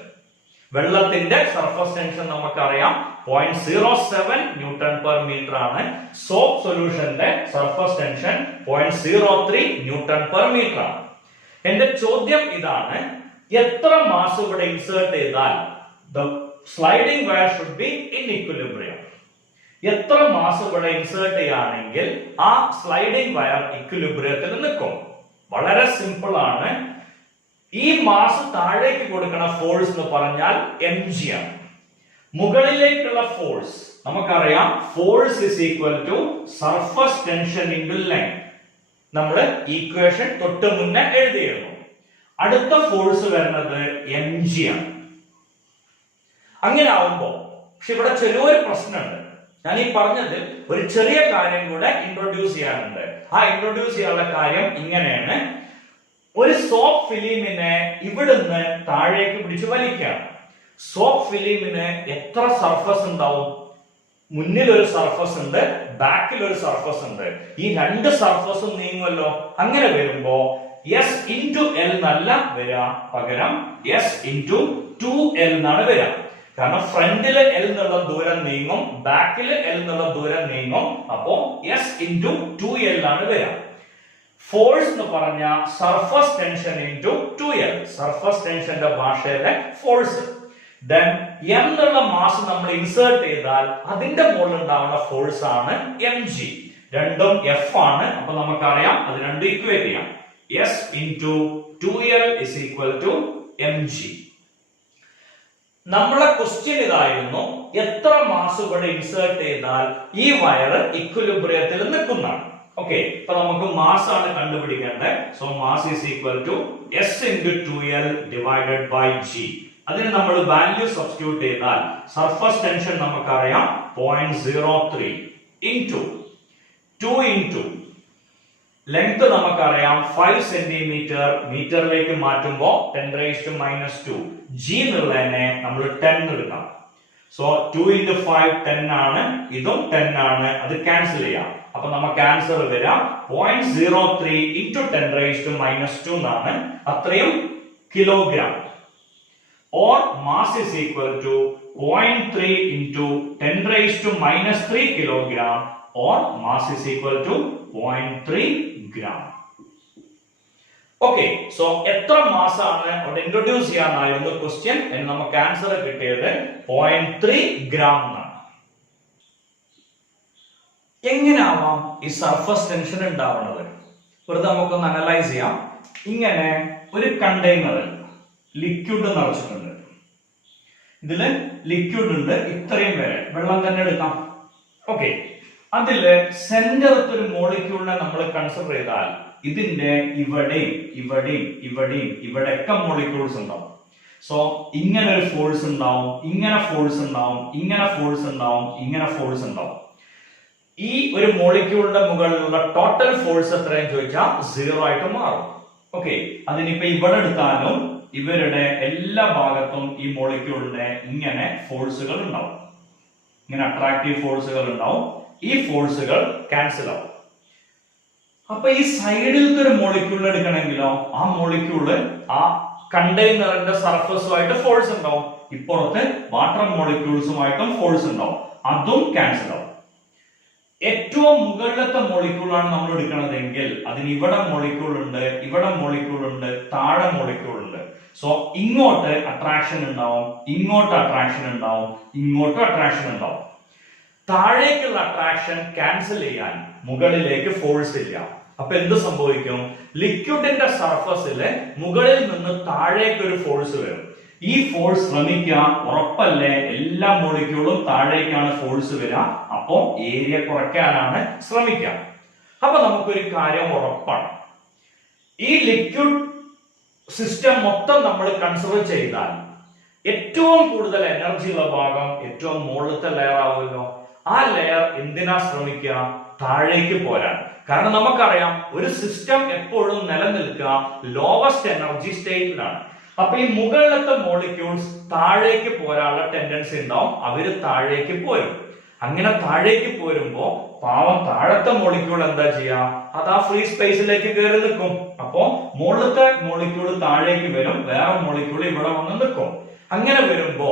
വെള്ളത്തിന്റെ സർഫസ് ടെൻഷൻ നമുക്കറിയാം 0.07 ന്യൂട്ടൺ പെർ മീറ്റർ ആണ്. സോപ്പ് സൊല്യൂഷന്റെ surface tension 0.03 newton per metre ആണ്. എന്റെ ചോദ്യം ഇതാണ്, എത്ര മാസ് ഇവിടെ ഇൻസേർട്ട് ചെയ്താൽ the sliding wire should be in equilibrium? എത്ര മാസ് ഇവിടെ ഇൻസേർട്ട് ചെയ്യുകയാണെങ്കിൽ ആ സ്ലൈഡിംഗ് വയർ ഇക്വിലിബ്രിയത്തിൽ നിൽക്കും? വളരെ സിമ്പിൾ ആണ്. ഈ മാസ് താഴേക്ക് കൊടുക്കുന്ന ഫോഴ്സ് എന്ന് പറഞ്ഞാൽ mg ആണ്. മുകളിലേക്കുള്ള ഫോഴ്സ് നമുക്കറിയാം force is equal to surface tension into length. നമ്മൾ ഈക്വേഷൻ തൊട്ട് മുന്നേ എഴുതിയിരുന്നു. അടുത്ത ഫോഴ്സ് വരുന്നത് mg ആണ്. അങ്ങനെ ആവുമ്പോ പക്ഷെ ഇവിടെ ചെറിയൊരു പ്രശ്നമുണ്ട്. ഞാൻ ഈ പറഞ്ഞത് ഒരു ചെറിയ കാര്യം കൂടെ ഇൻട്രൊഡ്യൂസ് ചെയ്യാനുണ്ട്. ആ ഇൻട്രൊഡ്യൂസ് ചെയ്യാനുള്ള കാര്യം ഇങ്ങനെയാണ്. ഒരു സോപ്പ് ഫിലിമിനെ ഇവിടുന്ന് താഴേക്ക് പിടിച്ച് വലിക്കുകയാണ്. സോപ്പ് ഫിലിമിന് എത്ര സർഫസ് ഉണ്ടാവും? മുന്നിൽ ഒരു സർഫസ് ഉണ്ട്, ബാക്കിൽ ഒരു സർഫസ് ഉണ്ട്. ഈ 2 സർഫസും നീങ്ങുമല്ലോ. അങ്ങനെ വരുമ്പോ S into L എന്നല്ല വരിക, പകരം S into 2L എന്നാണ് വരിക. കാരണം ഫ്രണ്ടില് L എന്നുള്ള ദൂരം നീങ്ങും, ബാക്കില് L എന്നുള്ള ദൂരം നീങ്ങും. അപ്പോ S into 2L ആണ് വരിക. ഫോഴ്സ് എന്ന് പറഞ്ഞ surface tension into 2L, surface ടെൻഷന്റെ ഭാഷയിലെ ഫോഴ്സ്. ദെൻ m എന്നുള്ള മാസ് നമ്മൾ ഇൻസേർട്ട് ചെയ്താൽ അതിന്റെ മുകളിൽ ഉണ്ടാവുന്ന ഫോഴ്സ് ആണ് mg. രണ്ടും F ആണ്. അപ്പൊ നമുക്കറിയാം അത് രണ്ടും ഇക്വേറ്റ് ചെയ്യാം. S into 2L is equal to mg. നമ്മളെ ക്വസ്റ്റ്യൻ ഇതായിരുന്നു, എത്ര മാസ് ഇവിടെ ഇൻസേർട്ട് ചെയ്താൽ ഈ വയർ ഇക്വിലിബ്രിയത്തിൽ നിൽക്കുന്നതാണ്. ഓക്കെ, അപ്പൊ നമുക്ക് മാസ് ആണ് കണ്ടുപിടിക്കേണ്ടത്. So mass is equal to S into 2L divided by g. അതിന് നമ്മൾ വാല്യൂ സബ്സ്റ്റിറ്റ്യൂട്ട് ചെയ്താൽ സർഫസ് ടെൻഷൻ നമുക്കറിയാം 0.03 into 2 into ലെങ്ത് നമുക്കറിയാം 5 സെന്റിമീറ്റർ, മീറ്ററിലേക്ക് മാറ്റുമ്പോൾ 10⁻². g എന്നുള്ളതിനെ നമ്മൾ 10 എടുക്കാം. സോ 2 into 5 10 ആണ്, ഇതും 10 ആണ്, അത് ക്യാൻസൽ ചെയ്യാം. അപ്പൊ നമുക്ക് ആൻസർ വരാം 0.03 into 10⁻² എന്നാണ്, അത്രയും kilogram. Or mass is equal to 0.3 into 10⁻³ kilogram, or mass is equal to 0.3 gram. Okay, so എത്ര മാസ് ആണ് അവിടെ ഇൻട്രൊഡ്യൂസ് ചെയ്യാനായിരുന്നു ക്വസ്റ്റ്യൻ. നമുക്ക് ആൻസർ കിട്ടിയത് 0.3 gram എന്നാണ്. എങ്ങനെയാവാം ഈ സർഫസ് ടെൻഷൻ ഉണ്ടാവുന്നത്? വെറുതെ നമുക്കൊന്ന് അനലൈസ് ചെയ്യാം. ഇങ്ങനെ ഒരു കണ്ടെയ്നറിൽ ലിക്വിഡ് നിറച്ചിട്ടുണ്ട്. ഇതില് ലിക്വിഡ് ഉണ്ട്, ഇത്രയും വരെ വെള്ളം തന്നെ എടുക്കാം. ഓക്കെ, അതില് സെന്ററത്തെ ഒരു മോളിക്യൂളിനെ നമ്മൾ കൺസിഡർ ചെയ്താൽ ഇതിന്റെ ഇവിടെയും ഇവിടെയും ഇവിടെയും ഇവിടെയൊക്കെ മോളിക്യൂൾസ് ഉണ്ടാവും. സോ ഇങ്ങനെ ഒരു ഫോഴ്സ് ഉണ്ടാവും, ഇങ്ങനെ ഫോഴ്സ് ഉണ്ടാവും, ഇങ്ങനെ ഫോഴ്സ് ഉണ്ടാവും, ഇങ്ങനെ ഫോഴ്സ് ഉണ്ടാവും. ഈ ഒരു മോളിക്യൂളിന്റെ മുകളിലുള്ള ടോട്ടൽ ഫോഴ്സ് എത്രയെന്ന് ചോദിച്ചാൽ 0 ആയിട്ട് മാറും. ഓക്കെ, അതിനിപ്പോ ഇവിടെ എടുത്താലും ഇവരുടെ എല്ലാ ഭാഗത്തും ഈ മോളിക്യൂളിന്റെ ഇങ്ങനെ ഫോഴ്സുകൾ ഉണ്ടാവും, ഇങ്ങനെ അട്രാക്റ്റീവ് ഫോഴ്സുകൾ ഉണ്ടാവും. ഈ ഫോഴ്സുകൾ ക്യാൻസൽ ആവും. അപ്പൊ ഈ സൈഡിലത്തെ ഒരു മോളിക്യൂൾ എടുക്കണമെങ്കിലോ ആ മോളിക്യൂള് ആ കണ്ടെയ്നറിന്റെ സർഫസുമായിട്ട് ഫോഴ്സ് ഉണ്ടാവും, ഇപ്പുറത്ത് വാട്ടർ മോളിക്യൂൾസുമായിട്ടും ഫോഴ്സ് ഉണ്ടാവും, അതും ക്യാൻസൽ ആവും. ഏറ്റവും മുകളിലത്തെ മോളിക്യൂളാണ് നമ്മൾ എടുക്കണതെങ്കിൽ അതിന് ഇവിടെ മോളിക്യൂൾ ഉണ്ട്, ഇവിടെ മോളിക്യൂൾ ഉണ്ട്, താഴെ മോളിക്യൂൾ ഉണ്ട്. സോ ഇങ്ങോട്ട് അട്രാക്ഷൻ ഉണ്ടാവും, ഇങ്ങോട്ട് അട്രാക്ഷൻ ഉണ്ടാവും, ഇങ്ങോട്ടും അട്രാക്ഷൻ ഉണ്ടാവും. താഴേക്കുള്ള അട്രാക്ഷൻ ക്യാൻസൽ ചെയ്യാൻ മുകളിലേക്ക് ഫോഴ്സ് ഇല്ല. അപ്പൊ എന്ത് സംഭവിക്കും? ലിക്വിഡിന്റെ സർഫസില് മുകളിൽ നിന്ന് താഴേക്ക് ഒരു ഫോഴ്സ് വരും. ഈ ഫോഴ്സ് ശ്രമിക്കാം, ഉറപ്പല്ലേ എല്ലാ മോളിക്യൂളും താഴേക്കാണ് ഫോഴ്സ് വരിക, അപ്പോ ഏരിയ കുറയ്ക്കാനാണ് ശ്രമിക്കുക. അപ്പൊ നമുക്കൊരു കാര്യം ഉറപ്പാണ്, ഈ ലിക്വിഡ് സിസ്റ്റം മൊത്തം നമ്മൾ കൺസിഡർ ചെയ്താൽ ഏറ്റവും കൂടുതൽ എനർജി ഉള്ള ഭാഗം ഏറ്റവും മുകളിലത്തെ ലെയർ ആവുമല്ലോ. ആ ലെയർ എന്തിനാ ശ്രമിക്കുക? താഴേക്ക് പോരാൻ. കാരണം നമുക്കറിയാം ഒരു സിസ്റ്റം എപ്പോഴും നിലനിൽക്കുക ലോവസ്റ്റ് എനർജി സ്റ്റേറ്റിലാണ്. അപ്പൊ ഈ മുകളിലത്തെ മോളിക്യൂൾസ് താഴേക്ക് പോരാനുള്ള ടെൻഡൻസി ഉണ്ടാവും, അവര് താഴേക്ക് പോരും. അങ്ങനെ താഴേക്ക് പോരുമ്പോ പാവം താഴത്തെ മോളിക്യൂൾ എന്താ ചെയ്യാ? അത് ആ ഫ്രീ സ്പേസിലേക്ക് കയറി നിൽക്കും. അപ്പോ മുകളിലത്തെ മോളിക്യൂൾ താഴേക്ക് വരും, വേറെ മോളിക്യൂൾ ഇവിടെ വന്ന് നിൽക്കും. അങ്ങനെ വരുമ്പോ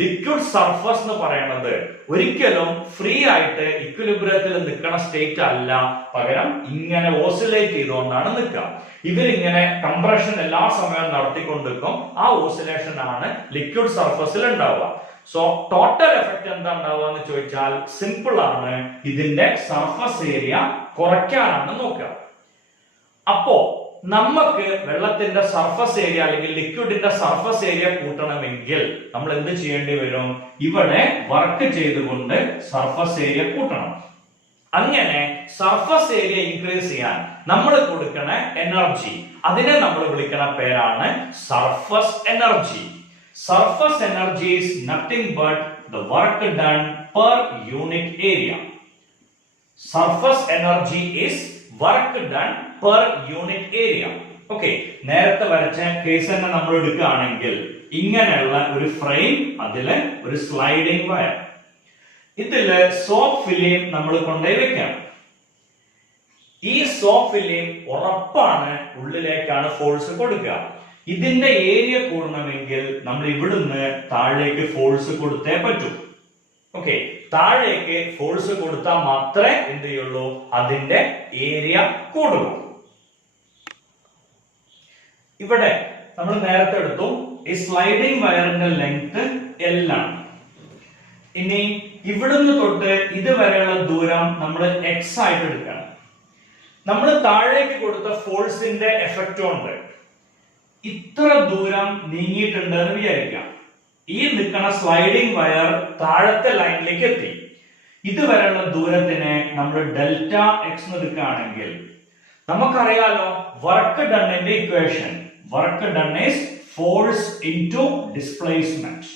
ലിക്വിഡ് സർഫസ് എന്ന് പറയുന്നത് ഒരിക്കലും ഫ്രീ ആയിട്ട് ഇക്വിലിബ്രിയത്തിൽ നിൽക്കുന്ന സ്റ്റേറ്റ് അല്ല, പകരം ഇങ്ങനെ ഓസിലേറ്റ് ചെയ്തുകൊണ്ടാണ് നിൽക്കുക. ഇവരിങ്ങനെ കംപ്രഷൻ എല്ലാ സമയവും നടത്തിക്കൊണ്ടിരിക്കും. ആ ഓസിലേഷൻ ആണ് ലിക്വിഡ് സർഫസിൽ ഉണ്ടാവുക. സോ ടോട്ടൽ എഫക്ട് എന്താ ഉണ്ടാവുക എന്ന് ചോദിച്ചാൽ സിമ്പിൾ ആണ്, ഇതിന്റെ സർഫസ് ഏരിയ കുറയ്ക്കാനാണ് നോക്കുക. അപ്പോ നമുക്ക് വെള്ളത്തിന്റെ സർഫസ് ഏരിയ അല്ലെങ്കിൽ ലിക്വിഡിന്റെ സർഫസ് ഏരിയ കൂട്ടണമെങ്കിൽ നമ്മൾ എന്ത് ചെയ്യേണ്ടി വരും? ഇവിടെ വർക്ക് ചെയ്തുകൊണ്ട് സർഫസ് ഏരിയ കൂട്ടണം. അങ്ങനെ സർഫസ് ഏരിയ ഇൻക്രീസ് ചെയ്യാൻ നമ്മൾ കൊടുക്കണ എനർജി, അതിനെ നമ്മൾ വിളിക്കണ പേരാണ് surface energy. Surface energy is nothing but the work done per unit area. Surface energy is work done per unit area. Okay, നേരത്തെ വരച്ച കേസ് തന്നെ നമ്മൾ എടുക്കുകയാണെങ്കിൽ ഇങ്ങനെയുള്ള ഒരു ഫ്രെയിം, അതില് ഒരു സ്ലൈഡിംഗ് വയർ, ഇതില് സോപ്പ് ഫിലിം നമ്മൾ കൊണ്ടുപോയി വെക്കാം. ഈ സോപ്പ് ഫിലിം ഉറപ്പാണ് ഉള്ളിലേക്കാണ് ഫോഴ്സ് കൊടുക്കുക. ഇതിന്റെ ഏരിയ കൂടണമെങ്കിൽ നമ്മൾ ഇവിടുന്ന് താഴേക്ക് ഫോഴ്സ് കൊടുത്തേ പറ്റൂ. ഓക്കെ, താഴേക്ക് ഫോഴ്സ് കൊടുത്താൽ മാത്രമേ എന്ത് ചെയ്യുള്ളൂ? അതിന്റെ ഏരിയ കൂടുള്ളൂ. ഇവിടെ നമ്മൾ നേരത്തെ എടുത്തു ഈ സ്ലൈഡിംഗ് വയറിന്റെ ലെങ്ത് L ആണ്. ഇനി ഇവിടുന്ന് തൊട്ട് ഇതുവരെയുള്ള ദൂരം നമ്മൾ x ആയിട്ട് എടുക്കണം. നമ്മൾ താഴേക്ക് കൊടുത്ത ഫോഴ്സിന്റെ എഫക്റ്റ് കൊണ്ട് ഇത്ര ദൂരം നീങ്ങിയിട്ടുണ്ട് എന്ന് വിചാരിക്കാം. ഈ നിൽക്കുന്ന സ്ലൈഡിംഗ് വയർ താഴത്തെ ലൈനിലേക്ക് എത്തി. ഇതുവരെയുള്ള ദൂരത്തിനെ നമ്മൾ ഡെൽറ്റ എക്സ് എടുക്കുകയാണെങ്കിൽ നമുക്കറിയാലോ വർക്ക് ഡണ്ണിന്റെ equation. Work done is force into displacement.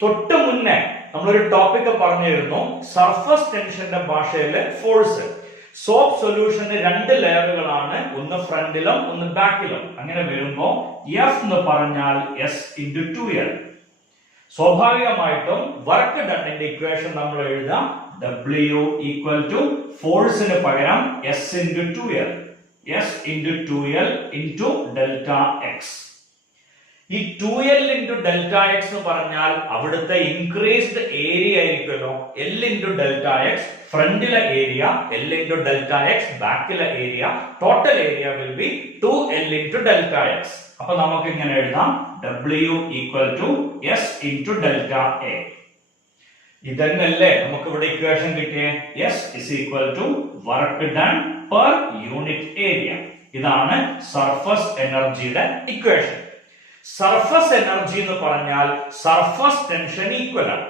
തൊട്ട് മുന്നേ നമ്മളൊരു ടോപ്പിക് പറഞ്ഞിരുന്നു സർഫസ് ടെൻഷന്റെ ഭാഷയില് ഫോഴ്സ്. സോപ്പ് സൊല്യൂഷന് രണ്ട് ലെയറുകളാണ്, ഒന്ന് ഫ്രണ്ടിലും ഒന്ന് ബാക്കിലും. അങ്ങനെ വരുമ്പോ എഫ് എന്ന് പറഞ്ഞാൽ എസ് ഇൻറ്റു 2L. സ്വാഭാവികമായിട്ടും വർക്ക് ഡണ്ണിന്റെ ഇക്വേഷൻ നമ്മൾ എഴുതാം W ഈക്വൽ ടു ഫോഴ്സിന് പകരം S into 2L. S into 2L into delta x. ഈ 2L ഇൻറ്റു ഡെൽറ്റ എക്സ് എന്ന് പറഞ്ഞാൽ അവിടുത്തെ ഇൻക്രീസ്ഡ് ഏരിയ ആയിരിക്കുമല്ലോ. L ഇൻറ്റു ഡെൽറ്റ എക്സ് ഫ്രണ്ടിലെ area, L into delta x ബാക്കിലെ area. Total area will be 2L into delta x. അപ്പൊ നമുക്ക് ഇങ്ങനെ എഴുതാം W equal to S into delta A. ഇതന്നല്ലേ നമുക്ക് ഇവിടെ ഇക്വേഷൻ കിട്ടിയേ. S is equal to work done per unit area. ഇതാണ് സർഫസ് എനർജിയുടെ ഇക്വേഷൻ. സർഫസ് എനർജി എന്ന് പറഞ്ഞാൽ സർഫസ് ടെൻഷൻ ഈക്വൽ ആണ്.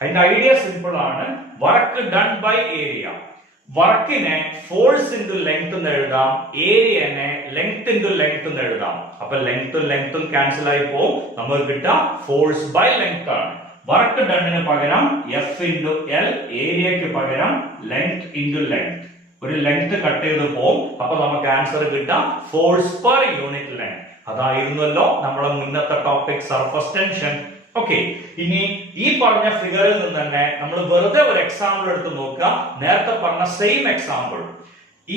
അതിന്റെ ഐഡിയ സിമ്പിൾ ആണ്. Work done by area. വർക്കിനെ ഫോഴ്സ് ഇൻറ്റു ലെങ്ത് എന്ന് എഴുതാം, ഏരിയനെ ലെങ്ത് ഇൻറ്റു ലെങ്ത് എന്ന് എഴുതാം. അപ്പൊ ലെങ്ത്തും ക്യാൻസൽ ആയി പോകും. നമുക്ക് കിട്ടാം ഫോഴ്സ് ബൈ ലെങ്ത് ആണ്. വർക്ക് ഡണ്ണിന് പകരം എഫ് ഇൻറ്റു എൽ, ഏരിയക്ക് പകരം ലെങ്ത് ഇൻറ്റു ലെങ്ത്. ഒരു ലെങ്ത് കട്ട് ചെയ്ത് പോകും. അപ്പൊ നമുക്ക് ആൻസർ കിട്ടാം ഫോഴ്സ് പെർ യൂണിറ്റ് ലെങ്ത്. അതായിരുന്നല്ലോ നമ്മുടെ മുന്നത്തെ ടോപ്പിക് സർഫസ് ടെൻഷൻ. ഓക്കെ, ഇനി ഈ പറഞ്ഞ ഫിഗറിൽ നിന്ന് തന്നെ നമ്മൾ വെറുതെ ഒരു എക്സാമ്പിൾ എടുത്ത് നോക്കുക. നേരത്തെ പറഞ്ഞ സെയിം എക്സാമ്പിൾ.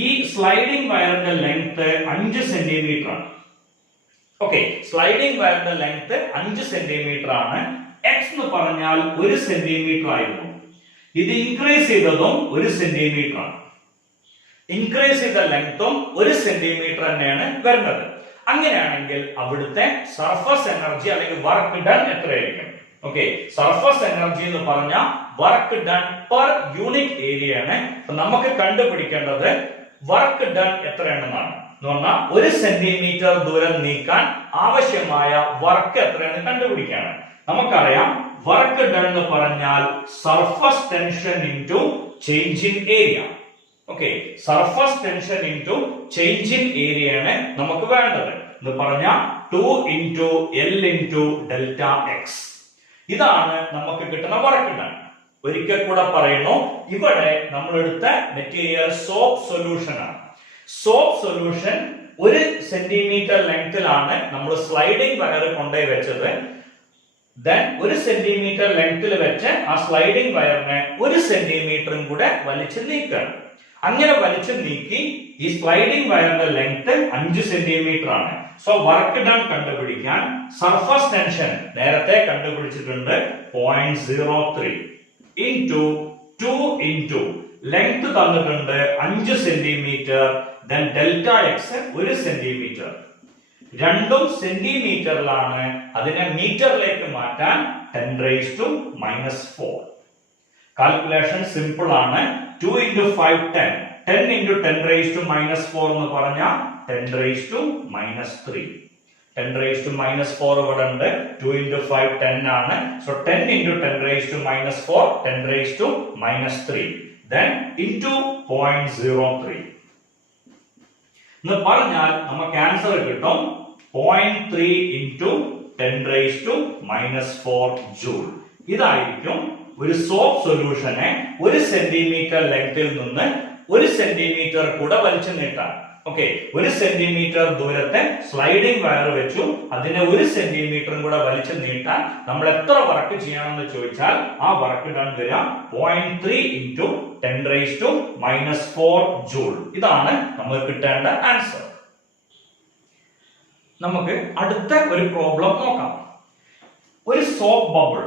ഈ സ്ലൈഡിംഗ് വയറിന്റെ ലെങ്ത് 5 സെന്റിമീറ്റർ ആണ്. ഓക്കെ, സ്ലൈഡിംഗ് വയറിന്റെ ലെങ്ത് 5 സെന്റിമീറ്റർ ആണ്. എക്സ് എന്ന് പറഞ്ഞാൽ 1 സെന്റിമീറ്റർ ആയിരുന്നു. ഇത് ഇൻക്രീസ് ചെയ്തതും 1 സെന്റിമീറ്റർ ആണ്. ഇൻക്രീസ് ചെയ്ത ലെങ്തും 1 സെന്റിമീറ്റർ തന്നെയാണ് വരുന്നത്. അങ്ങനെയാണെങ്കിൽ അവിടുത്തെ സർഫസ് എനർജി അല്ലെങ്കിൽ വർക്ക് ഡൺ എത്രയായിരിക്കും? ഓക്കെ, സർഫസ് എനർജി എന്ന് പറഞ്ഞാൽ work done per unit area ആണ്. നമുക്ക് കണ്ടുപിടിക്കേണ്ടത് വർക്ക് ഡൺ എത്രയാണെന്നാണ്. എന്ന് പറഞ്ഞാൽ 1 സെന്റിമീറ്റർ ദൂരം നീക്കാൻ ആവശ്യമായ വർക്ക് എത്രയാണ് കണ്ടുപിടിക്കാണ്. നമുക്കറിയാം വർക്ക് ഡൺ എന്ന് പറഞ്ഞാൽ surface tension into change in area. Okay, surface tension into change in area ആണ് നമുക്ക് വേണ്ടത്. എന്ന് പറഞ്ഞാൽ 2 into L into delta X. ഇതാണ് നമുക്ക് കിട്ടുന്ന വർക്ക് ഡൺ. ഒരിക്കൽ കൂടെ പറയുന്നു, ഇവിടെ നമ്മൾ എടുത്ത മെറ്റീരിയൽ സോപ്പ് സൊല്യൂഷൻ ആണ്. സോപ്പ് സൊല്യൂഷൻ 1 സെന്റിമീറ്റർ ലെങ്തിലാണ് നമ്മൾ സ്ലൈഡിംഗ് വയർ കൊണ്ടുപോയി വെച്ചത്. ദെൻ 1 സെന്റിമീറ്റർ ലെങ്തിൽ വെച്ച് ആ സ്ലൈഡിംഗ് വയറിനെ 1 സെന്റിമീറ്ററും കൂടെ വലിച്ചു നീക്കുകയാണ്. അങ്ങനെ വലിച്ചു നീക്കി ഈ സ്ലൈഡിംഗ് വയറിന്റെ ലെങ്ത് 5 സെന്റിമീറ്റർ ആണ്. സോ വർക്ക് ഡൺ കണ്ടുപിടിക്കാൻ സർഫസ് ടെൻഷൻ നേരത്തെ കണ്ടുപിടിച്ചിട്ടുണ്ട് 0.03 ഇൻടു 2 ഇൻടു ലെങ്ത് തന്നിട്ടുണ്ട് 5 centimetre. Then delta X 1 centimetre. രണ്ടും സെന്റിമീറ്ററിലാണ്. അതിനെ മീറ്ററിലേക്ക് മാറ്റാൻ 10⁻⁻⁴. കാൽക്കുലേഷൻ സിമ്പിൾ ആണ്. 2 into 5 10. 10 into 10⁻⁻⁴ എന്ന് പറഞ്ഞാൽ 10⁻⁻3. 10⁻⁴ ഇവിടെ ഉണ്ട്. 2 into 5 10 ആണ്. So 10 into 10⁻⁻⁴ 10⁻⁻3. Then into 0.03. എന്ന് പറഞ്ഞാൽ നമുക്ക് ആൻസർ കിട്ടും 0.3 into 10⁻⁻⁴ ജൂൾ. ഇതായിരിക്കും ഒരു സോപ്പ് സൊല്യൂഷനെ 1 സെന്റിമീറ്റർ ലെങ്തിൽ നിന്ന് 1 സെന്റിമീറ്റർ കൂടെ വലിച്ചു നീട്ടാൻ. ഓക്കെ, 1 സെന്റിമീറ്റർ ദൂരത്തെ സ്ലൈഡിംഗ് വയർ വെച്ചു. അതിനെ 1 സെന്റിമീറ്ററും കൂടെ വലിച്ചു നീട്ടാൻ നമ്മൾ എത്ര വർക്ക് ചെയ്യണമെന്ന് ചോദിച്ചാൽ ആ വർക്ക് ഡൺ വരാം 0.3 into 10⁻⁻⁴ ജൂൾ. ഇതാണ് നമുക്ക് കിട്ടേണ്ട ആൻസർ. നമുക്ക് അടുത്ത ഒരു പ്രോബ്ലം നോക്കാം. ഒരു സോപ്പ് ബബിൾ.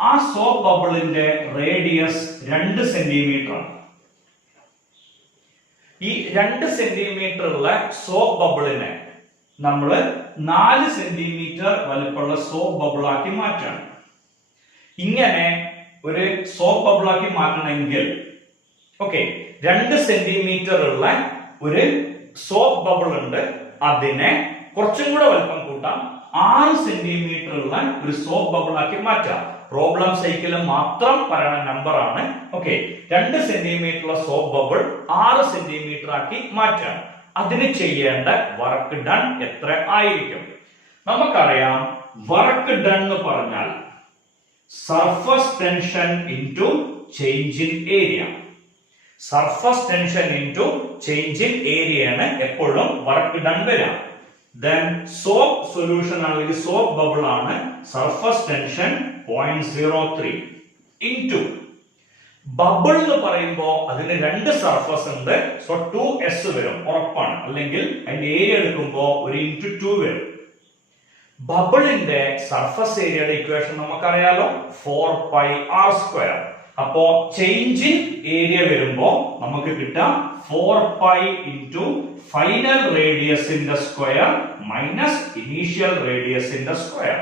ആ സോപ്പ് ബബിളിന്റെ റേഡിയസ് 2 സെന്റിമീറ്റർ ആണ്. ഈ 2 സെന്റിമീറ്റർ ഉള്ള സോപ്പ് ബബിളിനെ നമ്മൾ 4 സെന്റിമീറ്റർ വലിപ്പമുള്ള സോപ്പ് ബബിൾ ആക്കി മാറ്റണം. ഇങ്ങനെ ഒരു സോപ്പ് ബബിൾ ആക്കി മാറ്റണമെങ്കിൽ ഓക്കെ 2 സെന്റിമീറ്റർ ഉള്ള ഒരു സോപ്പ് ബബിൾ ഉണ്ട്, അതിനെ കുറച്ചും കൂടെ വലിപ്പം കൂട്ടാം, 6 സെന്റിമീറ്റർ ഉള്ള ഒരു സോപ്പ് ബബിൾ ആക്കി മാറ്റാം. പ്രോബ്ലം സൈക്കിൾ മാത്രം പറയുന്ന നമ്പർ ആണ്. ഓക്കെ 2 സെന്റിമീറ്റർ ഉള്ള സോപ്പ് ബബിൾ 6 സെന്റിമീറ്റർ ആക്കി മാറ്റാം. അതിന് ചെയ്യേണ്ട വർക്ക് ഡൺ എത്ര ആയിരിക്കും? നമുക്കറിയാം വർക്ക് ഡൺ എന്ന് പറഞ്ഞാൽ surface tension into change in area. Surface tension into change in area ആണ് എപ്പോഴും വർക്ക് ഡൺ വരാം. Then soap solution അല്ലെങ്കിൽ soap bubble ആണ് surface tension 0.03 into ബബിൾ എന്ന് പറയുമ്പോൾ അതിന് 2 സർഫസ് ഉണ്ട്, സോ 2s വരും ഉറപ്പാണ്, അല്ലെങ്കിൽ അതിന്റെ ഏരിയ എടുക്കുമ്പോൾ ഒരു ഇൻറ്റു 2 വരും. ബബിളിന്റെ സർഫസ് ഏരിയയുടെ ഇക്വേഷൻ നമുക്കറിയാലോ 4πr². അപ്പോ ചേഞ്ച് ഇൻ ഏരിയ വരുമ്പോ നമുക്ക് കിട്ടാം 4π ഇൻറ്റു ഫൈനൽ റേഡിയസിന്റെ സ്ക്വയർ മൈനസ് ഇനീഷ്യൽ റേഡിയസിന്റെ സ്ക്വയർ.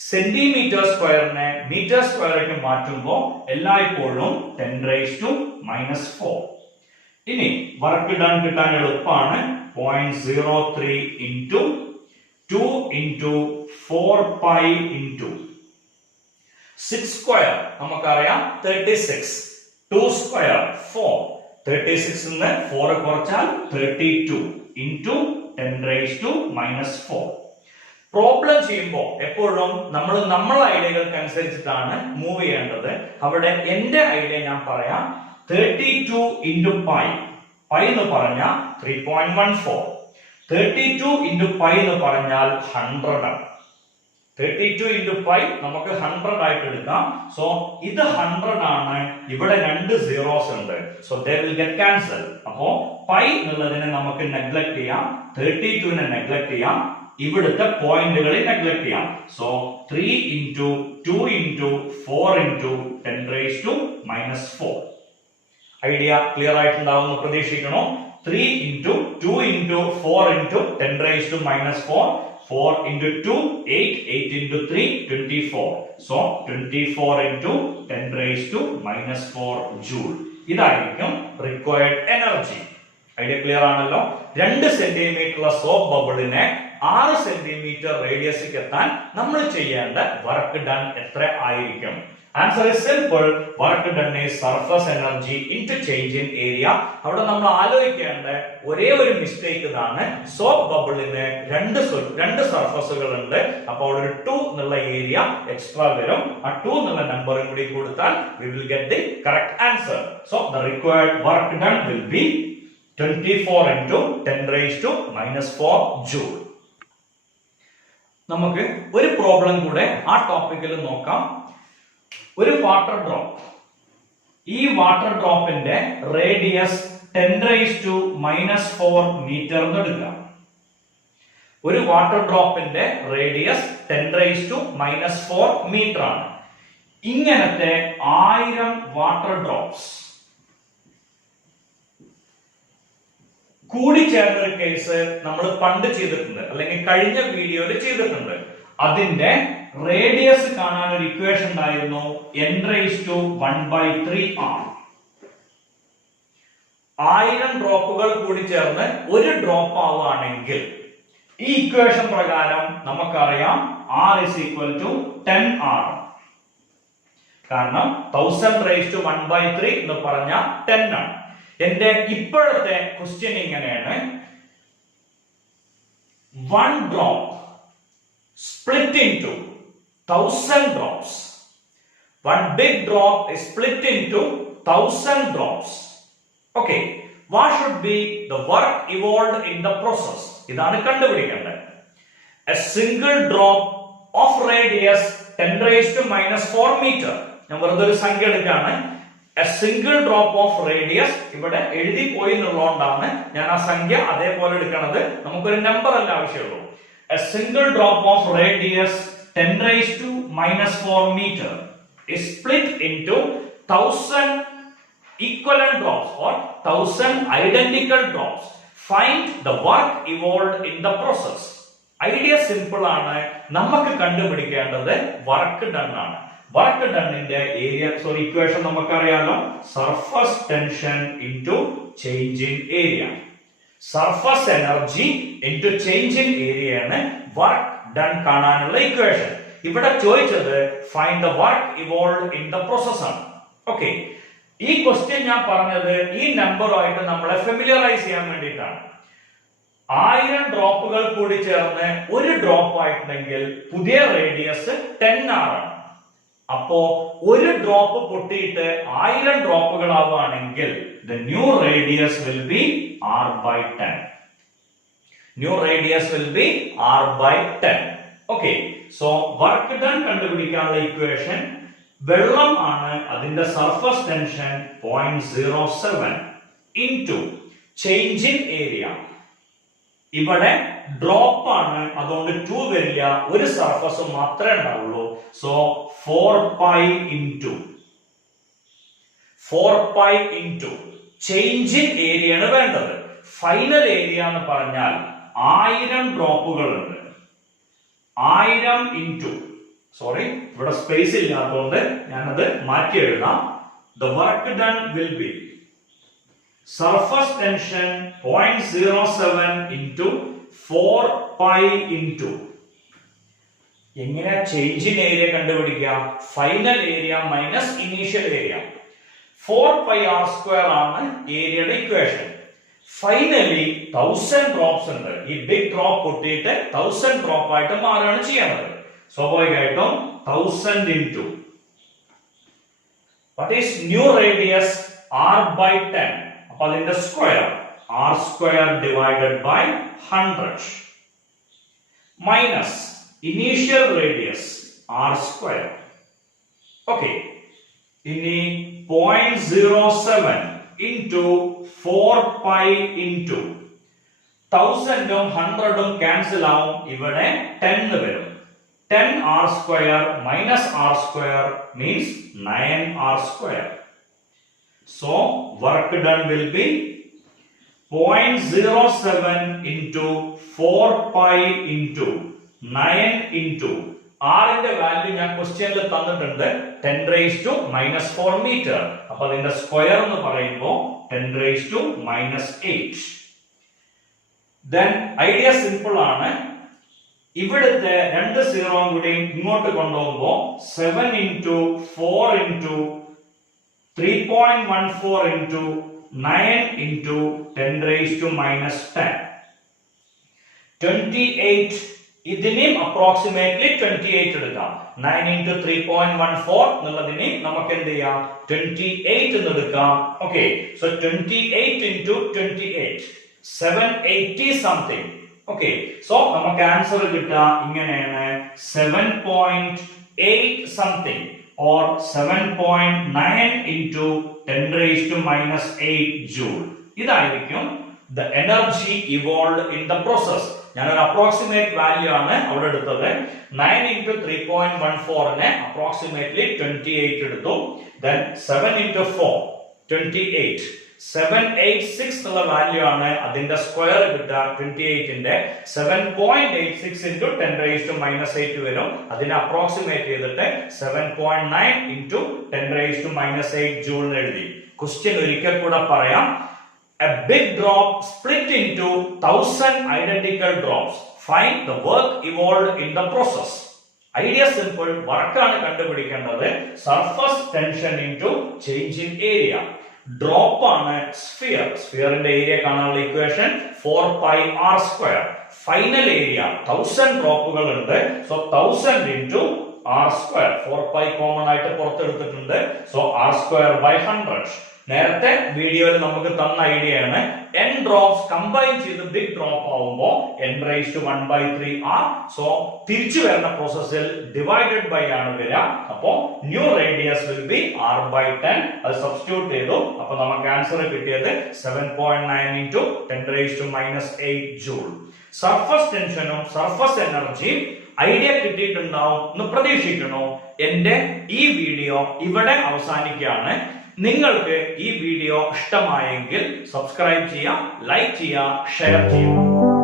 സെന്റിമീറ്റർ സ്ക്വയറിനെ മീറ്റർ സ്ക്വയറിലേക്ക് മാറ്റുമ്പോൾ എല്ലായ്പ്പോഴും 10⁻⁻⁴. ഇനി വർക്ക് ഡൺ കിട്ടാൻ എളുപ്പമാണ് 0.03 ഇൻറ്റു 2 ഇൻറ്റു 4π ഇൻറ്റു 6 സ്ക്വയർ നമുക്കറിയാം 36, 2 സ്ക്വയർ 4, 36 ന്ന് 4 കുറച്ചാൽ 32 ഇൻറ്റു 10⁻⁻⁴. പ്രോബ്ലം ചെയ്യുമ്പോൾ എപ്പോഴും നമ്മളെ ഐഡിയകൾക്ക് അനുസരിച്ചിട്ടാണ് മൂവ് ചെയ്യേണ്ടത്. അവിടെ എന്റെ ഐഡിയ ഞാൻ പറയാം. 32 ഇൻറ്റു പൈ, പൈ എന്ന് പറഞ്ഞാൽ 3.14, 32 ഇൻറ്റു പൈ എന്ന് പറഞ്ഞാൽ 100 ആണ്. 32 ഇൻറ്റു പൈ നമുക്ക് 100 ആയിട്ട് എടുക്കാം. സോ ഇത് 100 ആണ്, ഇവിടെ 2 സീറോസ് ഉണ്ട്, so they will get cancel. അപ്പോ പൈ എന്നുള്ളതിനെ നമുക്ക് നെഗ്ലക്ട് ചെയ്യാം, 32നെ നെഗ്ലക്ട് ചെയ്യാം, ഇവിടുത്തെ പോയിന്റുകളെ നെഗ്ലക്ട് ചെയ്യാം. So 3 into 2 into 4 into 10⁻⁻⁴. Idea clear ആയിട്ടുണ്ടാവുമെന്ന് പ്രതീക്ഷിക്കണോ? 3 into 2 into 4 into 10⁻⁻⁴. 4 into 2, 8, 8 into 3, 24. So 24 into 10⁻⁻⁴ joule. ഇതായിരിക്കും റിക്വയർഡ് എനർജി. ഐഡിയ ക്ലിയർ ആണല്ലോ? 2 സെന്റിമീറ്റർ ഉള്ള സോപ്പ് ബബിളിനെ 6 സെന്റിമീറ്റർ റേഡിയസിലേക്ക് എത്താൻ നമ്മൾ ചെയ്യേണ്ട വർക്ക് ഡൺ എത്ര ആയിരിക്കും? Answer is simple. Work done is surface energy into change in area. അവിടെ നമ്മൾ ആലോചിക്കേണ്ട ഒരേ ഒരു മിസ്റ്റേക്ക് ഇതാണ്, സോപ്പ് ബബിളിന് 2 സർഫസുകൾ ഉണ്ട്, അപ്പോൾ അവിടെ ഒരു 2 എന്നുള്ള ഏരിയ എക്സ്ട്രാ വരും. ആ 2 എന്നുള്ള നമ്പറും കൂടി കൊടുത്താൽ we will get the correct answer. So the required work done will be 24 into 10⁻⁻⁴ joule. നമുക്ക് ഒരു പ്രോബ്ലം കൂടെ ആ ടോപ്പിക്കിൽ നോക്കാം. ഒരു വാട്ടർ ഡ്രോപ്പ്, ഈ വാട്ടർ ഡ്രോപ്പിന്റെ റേഡിയസ് 10⁻⁻⁴ മീറ്റർ എന്ന് എടുക്കാം. ഒരു വാട്ടർ ഡ്രോപ്പിന്റെ റേഡിയസ് 10⁻⁻⁴ മീറ്റർ ആണ്. ഇങ്ങനത്തെ 1000 വാട്ടർ ഡ്രോപ്സ് കൂടിച്ചേർന്ന ഒരു കേസ് നമ്മൾ പണ്ട് ചെയ്തിട്ടുണ്ട്, അല്ലെങ്കിൽ കഴിഞ്ഞ വീഡിയോയിൽ ചെയ്തിട്ടുണ്ട്. അതിന്റെ റേഡിയസ് കാണാൻ ഒരു ഇക്വേഷൻ ഉണ്ടായിരുന്നു, n⁻⁴ ആണ്. 1000 ഡ്രോപ്പുകൾ കൂടി ചേർന്ന് ഒരു ഡ്രോപ്പ് ആവുകയാണെങ്കിൽ ഈ ഇക്വേഷൻ പ്രകാരം നമുക്കറിയാം R = 10 ആണ്. കാരണം 1000⁻⁻³ എന്ന് പറഞ്ഞ 10 ആണ്. എന്റെ ഇപ്പോഴത്തെ ക്വസ്റ്റ്യൻ ഇങ്ങനെയാണ്, 1 drop split into 1000 drops. One big drop is split into 1000 drops. Okay, what should be the work evolved in the process? ഇതാണ് കണ്ടുപിടിക്കേണ്ടത്. A single drop of radius 10⁻⁻⁴ meter. ഞാൻ വെറുതെ ഒരു സംഖ്യ എടുക്കുകയാണ്. A single drop of radius, ഇവിടെ എഴുതി പോയി എന്നുള്ളതുകൊണ്ടാണ് ഞാൻ ആ സംഖ്യ അതേപോലെ എടുക്കുന്നത്. നമുക്കൊരു നമ്പർ അല്ല ആവശ്യമുള്ളൂ. A single drop of radius 10⁻⁻⁴ meter is split into 1000 equivalent drops or 1000 identical drops. Find the work evolved in the process. Idea simple ആണ്. നമുക്ക് കണ്ടുപിടിക്കേണ്ടത് വർക്ക് ഡൺ ആണ്. വർക്ക് ഡണ്ണിന്റെ ഇക്വേഷൻ നമുക്കറിയാലോ. Surface tension into change in area. Surface energy into change in area ആണ് work done കാണാനുള്ള equation. ഇവിടെ ചോദിച്ചത് find the work evolve in the process ആണ്. ഓക്കെ, ഈ ക്വസ്റ്റ്യൻ ഞാൻ പറഞ്ഞത് ഈ നമ്പറുമായിട്ട് നമ്മളെ ഫെമിലിയറൈസ് ചെയ്യാൻ വേണ്ടിയിട്ടാണ്. 1000 ഡ്രോപ്പുകൾ കൂടി ചേർന്ന് ഒരു ഡ്രോപ്പ് ആയിട്ടുണ്ടെങ്കിൽ പുതിയ റേഡിയസ് 10 ആണ്. അപ്പോ ഒരു ഡ്രോപ്പ് പൊട്ടിയിട്ട് 1000 ഡ്രോപ്പുകൾ ആവുകയാണെങ്കിൽ the new radius will be r by 10. New radius will be r by 10. Okay, so work done കണ്ടുപിടിക്കാനുള്ള ഇക്വേഷൻ വെള്ളം ആണ്, അതിന്റെ surface tension 0.07 into change in area. ഇവിടെ ഡ്രോപ്പ് ആണ്, അതുകൊണ്ട് 2 വരില്ല, ഒരു സർഫസ് മാത്രമേ ഉണ്ടാവുള്ളൂ. So 4 pi into change in area ആണ് വേണ്ടത്. ഫൈനൽ ഏരിയ എന്ന് പറഞ്ഞാൽ 1000 ഡ്രോപ്പുകൾ ഉണ്ട്. 1000 into ഇവിടെ സ്പേസ് ഇല്ലാത്തതുകൊണ്ട് ഞാനത് മാറ്റി എഴുതാം. The work done will be surface tension 0.07 into 4 pi into. എങ്ങനെ ചേഞ്ച് ഇൻ ഏരിയ കണ്ടുപിടിക്കുക? Final area minus initial area. 4 pi r square ആണ് ഏരിയയുടെ ഇക്വേഷൻ. ഫൈനലി 1000 ഡ്രോപ്സ് ഉണ്ട്. ഈ ബിഗ് ഡ്രോപ്പ് പൊട്ടിയിട്ട് 1000 ഡ്രോപ്പ് ആയിട്ട് മാറുകയാണ് ചെയ്യുന്നത്. സ്വാഭാവികമായിട്ടും 1000 into what is new radius r by 10. അപ്പൊ അതിന്റെ square r square divided by 100 minus initial radius r square. Okay, ഇനി 0.07 into 4 pi into 1000 ഉം 100 ഉം ക്യാൻസൽ ആവും. ഇവിടെ 10 വരും. 10 r square minus r square means 9 r square. So work done will be 0.07 into 4 pi into 9 into r ന്റെ value ഞാൻ ക്വസ്റ്റ്യനിൽ തന്നിട്ടുണ്ട് 10 raised to minus 4 meter. അപ്പൊ അതിന്റെ സ്ക്വയർ എന്ന് പറയുമ്പോൾ 10 raised to minus 8. Then idea simple ആണ്. ഇവിടുത്തെ 2 സീറോ കൂടി ഇങ്ങോട്ട് കൊണ്ടുപോകുമ്പോൾ 7 into 4 into 3.14 into 9 into 10 raised to minus 10. 28. ഇതിനെയും അപ്രോക്സിമേറ്റ്ലി 28 എടുക്കാം. 9 into 3.14 എന്നുള്ളതിനെ നമുക്ക് എന്ത് ചെയ്യാം? 28 എന്ന് എടുക്കാം. Okay, so 28 into 28 780 something. Okay, so നമുക്ക് ആൻസർ കിട്ടുക ഇങ്ങനെയാണ് 7.8 something or 7.9 into 10 raised to minus 8 joule. ഇതായിരിക്കും the energy evolved in the process. ഞാനൊരു അപ്രോക്സിമേറ്റ് വാല്യൂ ആണ് അവിടെ എടുത്തത്. 9 into 3.14 നെ അപ്രോക്സിമേറ്റ്ലി 28 എടുത്തു. Then 7 into 4 28 786 എന്നുള്ള വാല്യൂ ആണ്, അതിന്റെ സ്ക്വയർ കിട്ടുക 28 ന്റെ 7.86 into 10 raised to minus 8 വരും. അതിനെ അപ്രോക്സിമേറ്റ് ചെയ്തിട്ട് 7.9 into 10 raised to minus 8 joule എഴുതി. ക്വസ്റ്റ്യൻ ഒരിക്കൽ കൂടെ പറയാം. A big drop split into 1000 identical drops. Find the work evolved in the process. Idea simple. വർക്കാണ് കണ്ടുപിടിക്കേണ്ടത്. Surface tension into change in area. Drop ആണ് സ്ഫിയർ. സ്ഫിയറിന്റെ area കാണാനുള്ള equation 4 pi r square. Final area 1000 ഡ്രോപ്പുകൾ ഉണ്ട്. So 1000 into r square. 4 pi common ആയിട്ട് പുറത്തെടുത്തിട്ടുണ്ട്. So r square by 100. നേരത്തെ വീഡിയോയിൽ നമുക്ക് തന്ന ഐഡിയ ആണ് n ഡ്രോപ്സ് കമ്പൈൻ ചെയ്ത് ബിഗ് ഡ്രോപ്പ് ആവുമ്പോൾ n raised to 1/3 r. So തിരിച്ചു വരുന്ന പ്രോസസ്സിൽ ഡിവൈഡഡ് ബൈ ആണ് വരിക. അപ്പോ new radius will be r by 10. അത് സബ്സ്റ്റിറ്റ്യൂട്ട് ചെയ്തു. അപ്പൊ നമുക്ക് ആൻസർ കിട്ടിയത് 7.9 into 10 raised to minus 8 joule. Surface ടെൻഷനും സർഫസ് എനർജിയും ഐഡിയ കിട്ടിയിട്ടുണ്ടാവും എന്ന് പ്രതീക്ഷിക്കുന്നു. എന്റെ ഈ വീഡിയോ ഇവിടെ അവസാനിക്കുകയാണ്. നിങ്ങൾക്ക് ഈ വീഡിയോ ഇഷ്ടമായെങ്കിൽ സബ്സ്ക്രൈബ് ചെയ്യുക, ലൈക്ക് ചെയ്യുക, ഷെയർ ചെയ്യുക.